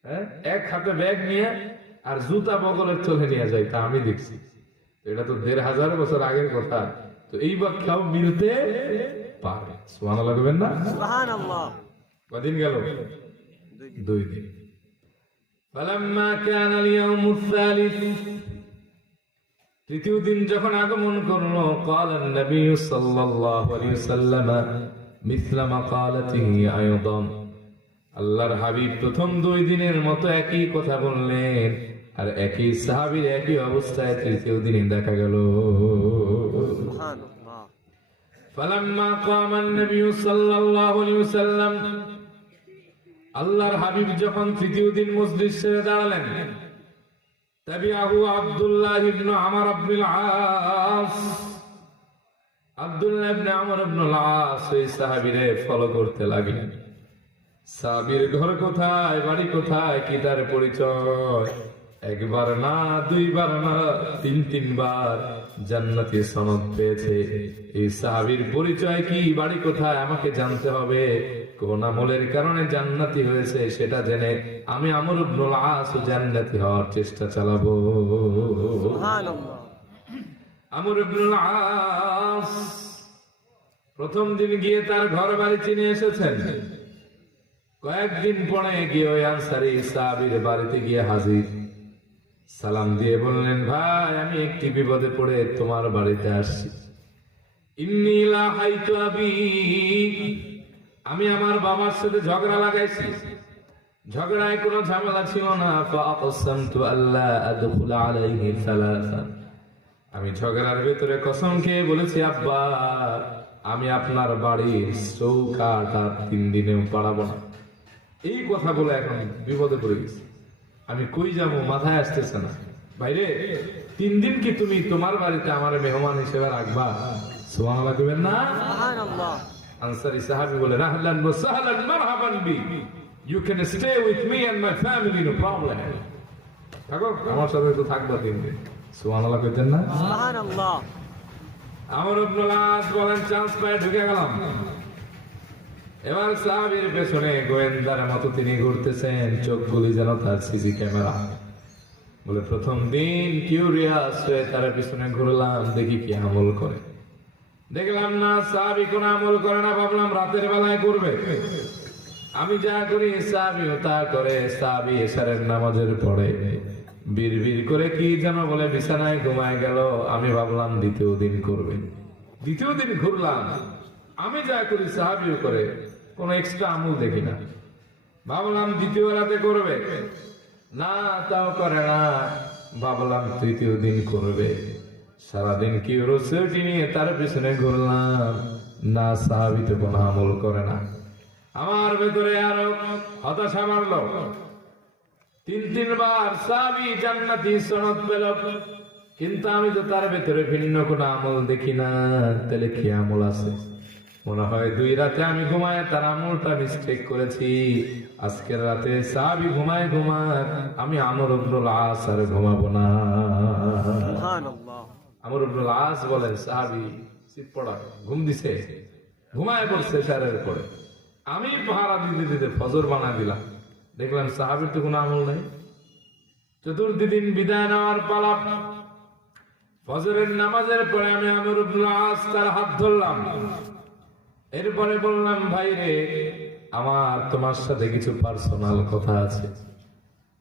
হ্যাঁ, এক হাতে ব্যাগ নিয়ে আর জুতা বগলের তলে নিয়ে যায়, তা আমি দেখছি। এটা তো 1500 বছর আগের কথা, তো এই ব্যাখ্যাও মিলতে পারে। সুবহানাল্লাহ বলবেন না? সুবহানাল্লাহ। কদিন গেল? 2 দিন। ফালাম্মা কানা আল-ইয়াউমু আল-থালিথ, তৃতীয় দিন যখন আগমন করলো, قال النبي صلى الله عليه وسلم مثل مقالته ايضا, আল্লাহর হাবিব প্রথম 2 দিনের মতো একই কথা বললেন, আর একই সাহাবীর একই অবস্থায় তৃতীয় দিনে দেখা গেল। সুবহানাল্লাহ। فلما قام النبي صلى الله عليه وسلم, আল্লাহর হাবিব যখন তৃতীয় দিন মজলিস ছেড়ে দাঁড়ালেন, তাবিআহু আব্দুল্লাহ ইবনে আমর ইবনে আল-আস, আব্দুল্লাহ ইবনে আমর ইবনে আল-আস এই সাহাবীরে ফলো করতে লাগলেন। সাহাবীর ঘর কোথায়, বাড়ি কোথায়, কি তার পরিচয়? একবার না, দুইবার না, 3-3বার জান্নাতি সনদ পেয়েছে। এই সাহাবীর পরিচয় কি, বাড়ি কোথায় আমাকে জানতে হবে। কোন আমলের কারণে জান্নাতি হয়েছে সেটা জেনে আমি আমর ইবনে আল-আস জান্নাতি হওয়ার চেষ্টা চালাবো। সুবহানাল্লাহ। আমর ইবনে আল-আস প্রথম দিন গিয়ে তার ঘর বাড়ি চিনে এসেছেন। কয়েকদিন পরে গিয়ে ওই আনসারী সাহাবীর বাড়িতে গিয়ে হাজির। সালাম দিয়ে বললেন, ভাই আমি একটি বিপদে পড়ে তোমার বাড়িতে আসছি। ইন্নী লাহাইতু আবী, আমি আমার বাবার সাথে ঝগড়া লাগাইছি। ঝগড়ায় কোনো ঝামেলা ছিল না। ফাআকসামতু আল্লা আদখুল আলাইহি সালাসা, আমি ঝগড়ার ভিতরে কসম খেয়ে বলেছি, আব্বা আমি আপনার বাড়ির চৌকাঠ আর 3 দিনেও পাড়াবো না। এই কথা বলে এখন বিপদে পড়ে গেছি, আমি কই যাব মাথায় আসতেছে না। বাইরে 3 দিন কি তুমি তোমার বাড়িতে আমার মেহমান হিসেবে রাখবা? সুবহানাল্লাহ কইবেন না? সুবহানাল্লাহ। আনসারী সাহাবী বলে, আহলান ওয়া সাহলান মারহাবান বি, you can stay with me and my family, no problem. থাকো, আমার সাথে তো থাকবা 3 দিন। সুবহানাল্লাহ কইতেন না? সুবহানাল্লাহ। আমর ইবনে আল-আস বলেন, চান্স পেয়ে ঢুকে গেলাম। এবার সাহাবীর পেছনে গোয়েন্দার মতো তিনি ঘুরতেছেন, চোখগুলি যেন তার সিসি ক্যামেরা। বলে প্রথম দিন কিউরিয়াস হয়ে তার পিছনে ঘুরলাম, দেখি কি আমল করে। দেখলাম না সাহাবী কোন আমল করে না, ভাবলাম রাতের বেলায় করবে। আমি যা করি সাহাবীও তা করে। সাহাবী এশারের নামাজের পরে বিড়বিড় করে কি যেন বলে বিছানায় ঘুমায় গেল। আমি ভাবলাম দ্বিতীয় দিন করবে। দ্বিতীয় দিন ঘুরলাম, আমি যা করি সাহাবীও করে, কোন এক্সট্রা আমল দেখি না। ভাবলাম দ্বিতীয় রাতে করবে, না তাও করে না। ভাবলাম তৃতীয় দিন করবে। সারাদিন কি রসটি নিয়ে তার পিছনে ঘুরলাম, না সাহাবী তো কোনো আমল করে না। আমার ভেতরে আরো হতাশা বাড়লো। 3-3বার সাহাবী জান্নাতি সনদ পেল, কিন্তু আমি তো তার ভেতরে ভিন্ন কোনো আমল দেখি না। তাহলে কি আমল আছে? মনে হয় 2 রাতে আমি ঘুমায় তার আমলটা মিস্টেক করেছি। আজকের রাতে সাহাবী ঘুমায়, আমি আমর ইবনে আল-আস আর ঘুমাবো না। সুবহানাল্লাহ। আমর ইবনে আল-আস বলেন, সাহাবী শীত পড়া ঘুম দিছে, ঘুমায় পড়ছে এশারের পরে। আমি পাহারা দিতে দিতে ফজর বানা দিলাম, দেখলাম সাহাবীর তো কোনো আমল নাই। চতুর্থ দিন বিদায় নেওয়ার পালা। ফজরের নামাজের পরে আমি আমর ইবনে আল-আস তার হাত ধরলাম। এরপরে বললাম, ভাই রে, আমার তোমার সাথে কিছু পার্সোনাল কথা আছে।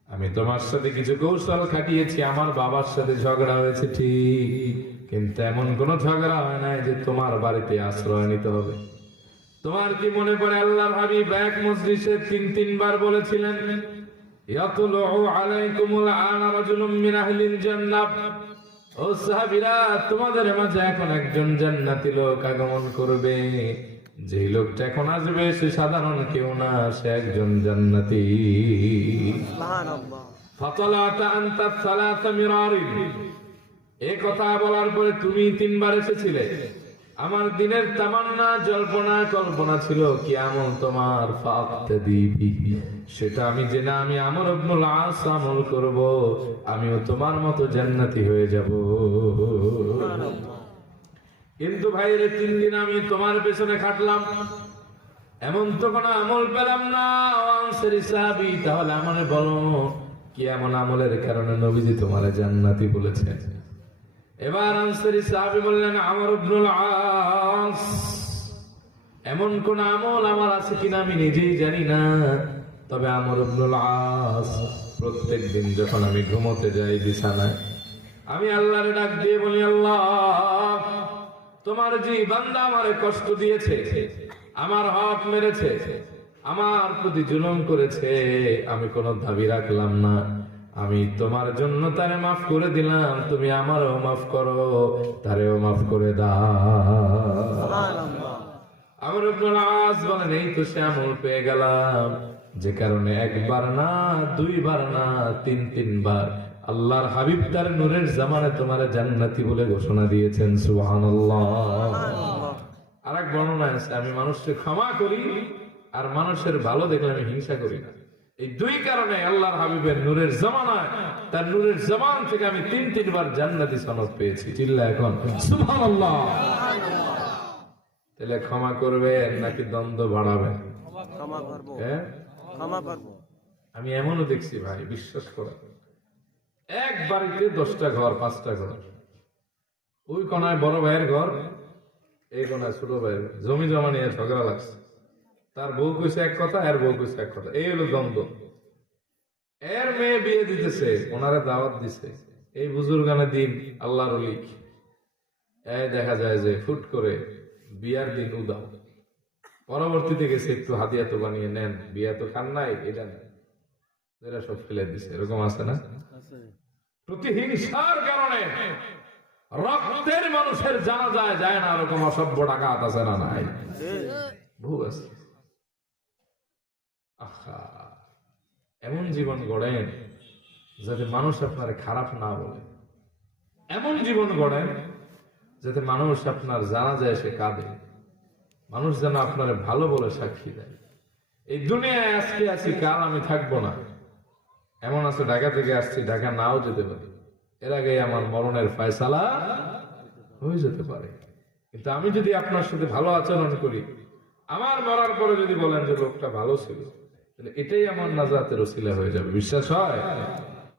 আমি তোমার সাথে কিছু কৌশল খাটিয়েছি। আমার বাবার সাথে ঝগড়া হয়েছে ঠিক, কিন্তু এমন কোন ঝগড়া হয় নাই যে তোমার বাড়িতে আশ্রয় নিতে হবে। তোমার কি মনে পড়ে আল্লাহর হাবিব এক মজলিসে 3-3বার বলেছিলেন, ইয়াতলু আলাইকুমুল আনা রাজুলুম মিন আহলিল জান্নাহ। ও সাহাবীরা, তোমাদের মাঝে এখন একজন জান্নাতি লোক আগমন করবে। যে লোকটা এখন আসবে সে সাধারণ কেউ না, সে একজন জান্নাতি। সুবহানাল্লাহ। ফাতালাতা আনতা সালাসা মিরারিন। এই কথা বলার পরে তুমি 3 বার এসেছিলে। আমার দিনের তামান্না, জল্পনা, কল্পনা ছিল কিয়ামত তোমার ফাক্তাদি বিহি, সেটা আমি জেনে আমি আমর ইবনুল আস আমল করব, আমিও তোমার মতো জান্নাতি হয়ে যাব। কিন্তু ভাইরে 3 দিন আমি তোমার পেছনে খাটলাম, এমন তো কোনো আমল পেলাম না। আনসারী সাহাবী, তাহলে আমারে বলো কি এমন আমলের কারণে নবীজি তোমারে জান্নাতি বলেছেন? এবার আনসারী সাহাবী বললেন, আমর ইবনুল আস, এমন কোন আমল আমার আছে কিনা আমি নিজেই জানি না, তবে আমর ইবনুল আস প্রত্যেক দিন যখন আমি ঘুমোতে যাই বিছানায়, আমি আল্লাহরে ডাক দিয়ে বলি, আল্লাহ, তোমার যে বান্দা আমারে কষ্ট দিয়েছে, আমার হক মেরেছে, আমার প্রতি জুলুম করেছে, আমি কোনো দাবি রাখলাম না, আমি তোমার জন্য তারে মাফ করে দিলাম, তুমি আমারও মাফ করো, তারেও মাফ করে দাও। আমর ইবনুল আস বলেন, এই তো সে আমল পেয়ে গেলাম, যে কারণে 1 বার না, 2 বার না, 3 বার আল্লাহর হাবিব তার নূরের জামানে তোমার জান্নাতি বলে ঘোষণা দিয়েছেন। সুবহানাল্লাহ। আরেক বর্ণনা আছে, আমি মানুষকে ক্ষমা করি আর মানুষের ভালো দেখলে আমি হিংসা করি না। এই 2 কারণে আল্লাহর হাবিবের নূরের জামানায়, তার নূরের জামান থেকে আমি 3 বার জান্নাতি সনদ পেয়েছি। চিল্লা এখন সুবহানাল্লাহ। তাহলে ক্ষমা করবেন নাকি দ্বন্দ্ব বাড়াবেন? ক্ষমা করব। হ্যাঁ, ক্ষমা করব। আমি এমনও দেখছি ভাই, বিশ্বাস করেন, এক বাড়িতে 10টা ঘর, 5টা ঘর, ওই কোনায় বড় ভাইয়ের ঘর, এই কোনায় ছোট ভাইয়ের ঘর, জমি জমা নিয়ে ঝগড়া লাগছে। তার বউ কইছে এক কথা, এর বউ কইছে এক কথা, এই হলো দ্বন্দ্ব। এর মেয়ে বিয়ে দিতেছে, ওনারা দাওয়াত দিছে, এই বুজুর্গানের দিন আল্লাহর ওলি, এই দেখা যায় যে ফুট করে বিয়ার দিন উদাও, পরবর্তীতে গেছে একটু হাতিয়া তো বানিয়ে নেন, বিয়া তো খান নাই, এটা নেন, এরা সব ফেলে দিছে। এরকম আছে না? প্রতিহিংসার কারণে রক্তের মানুষের জানা যায় না, এরকম অসভ্য ডাকাত আছে না? নাই, বহু আছে। আহা, এমন জীবন গড়েন যাতে মানুষ আপনার খারাপ না বলে, এমন জীবন গড়েন যাতে মানুষ আপনার জানা যায় সে কাঁদে, মানুষ যেন আপনার ভালো বলে সাক্ষী দেয়। এই দুনিয়ায় আজকে আছি, কাল আমি থাকবো না। এমন আছে ঢাকা থেকে আসছি, ঢাকা নাও যেতে পারি, এর আগে আমার মরণের ফয়সালা হয়ে যেতে পারে। কিন্তু আমি যদি আপনার সাথে ভালো আচরণ করি, আমার মরার পরে যদি বলেন যে লোকটা ভালো ছিল, তাহলে এটাই আমার নাজাতের ওসিলা হয়ে যাবে। বিশ্বাস হয়?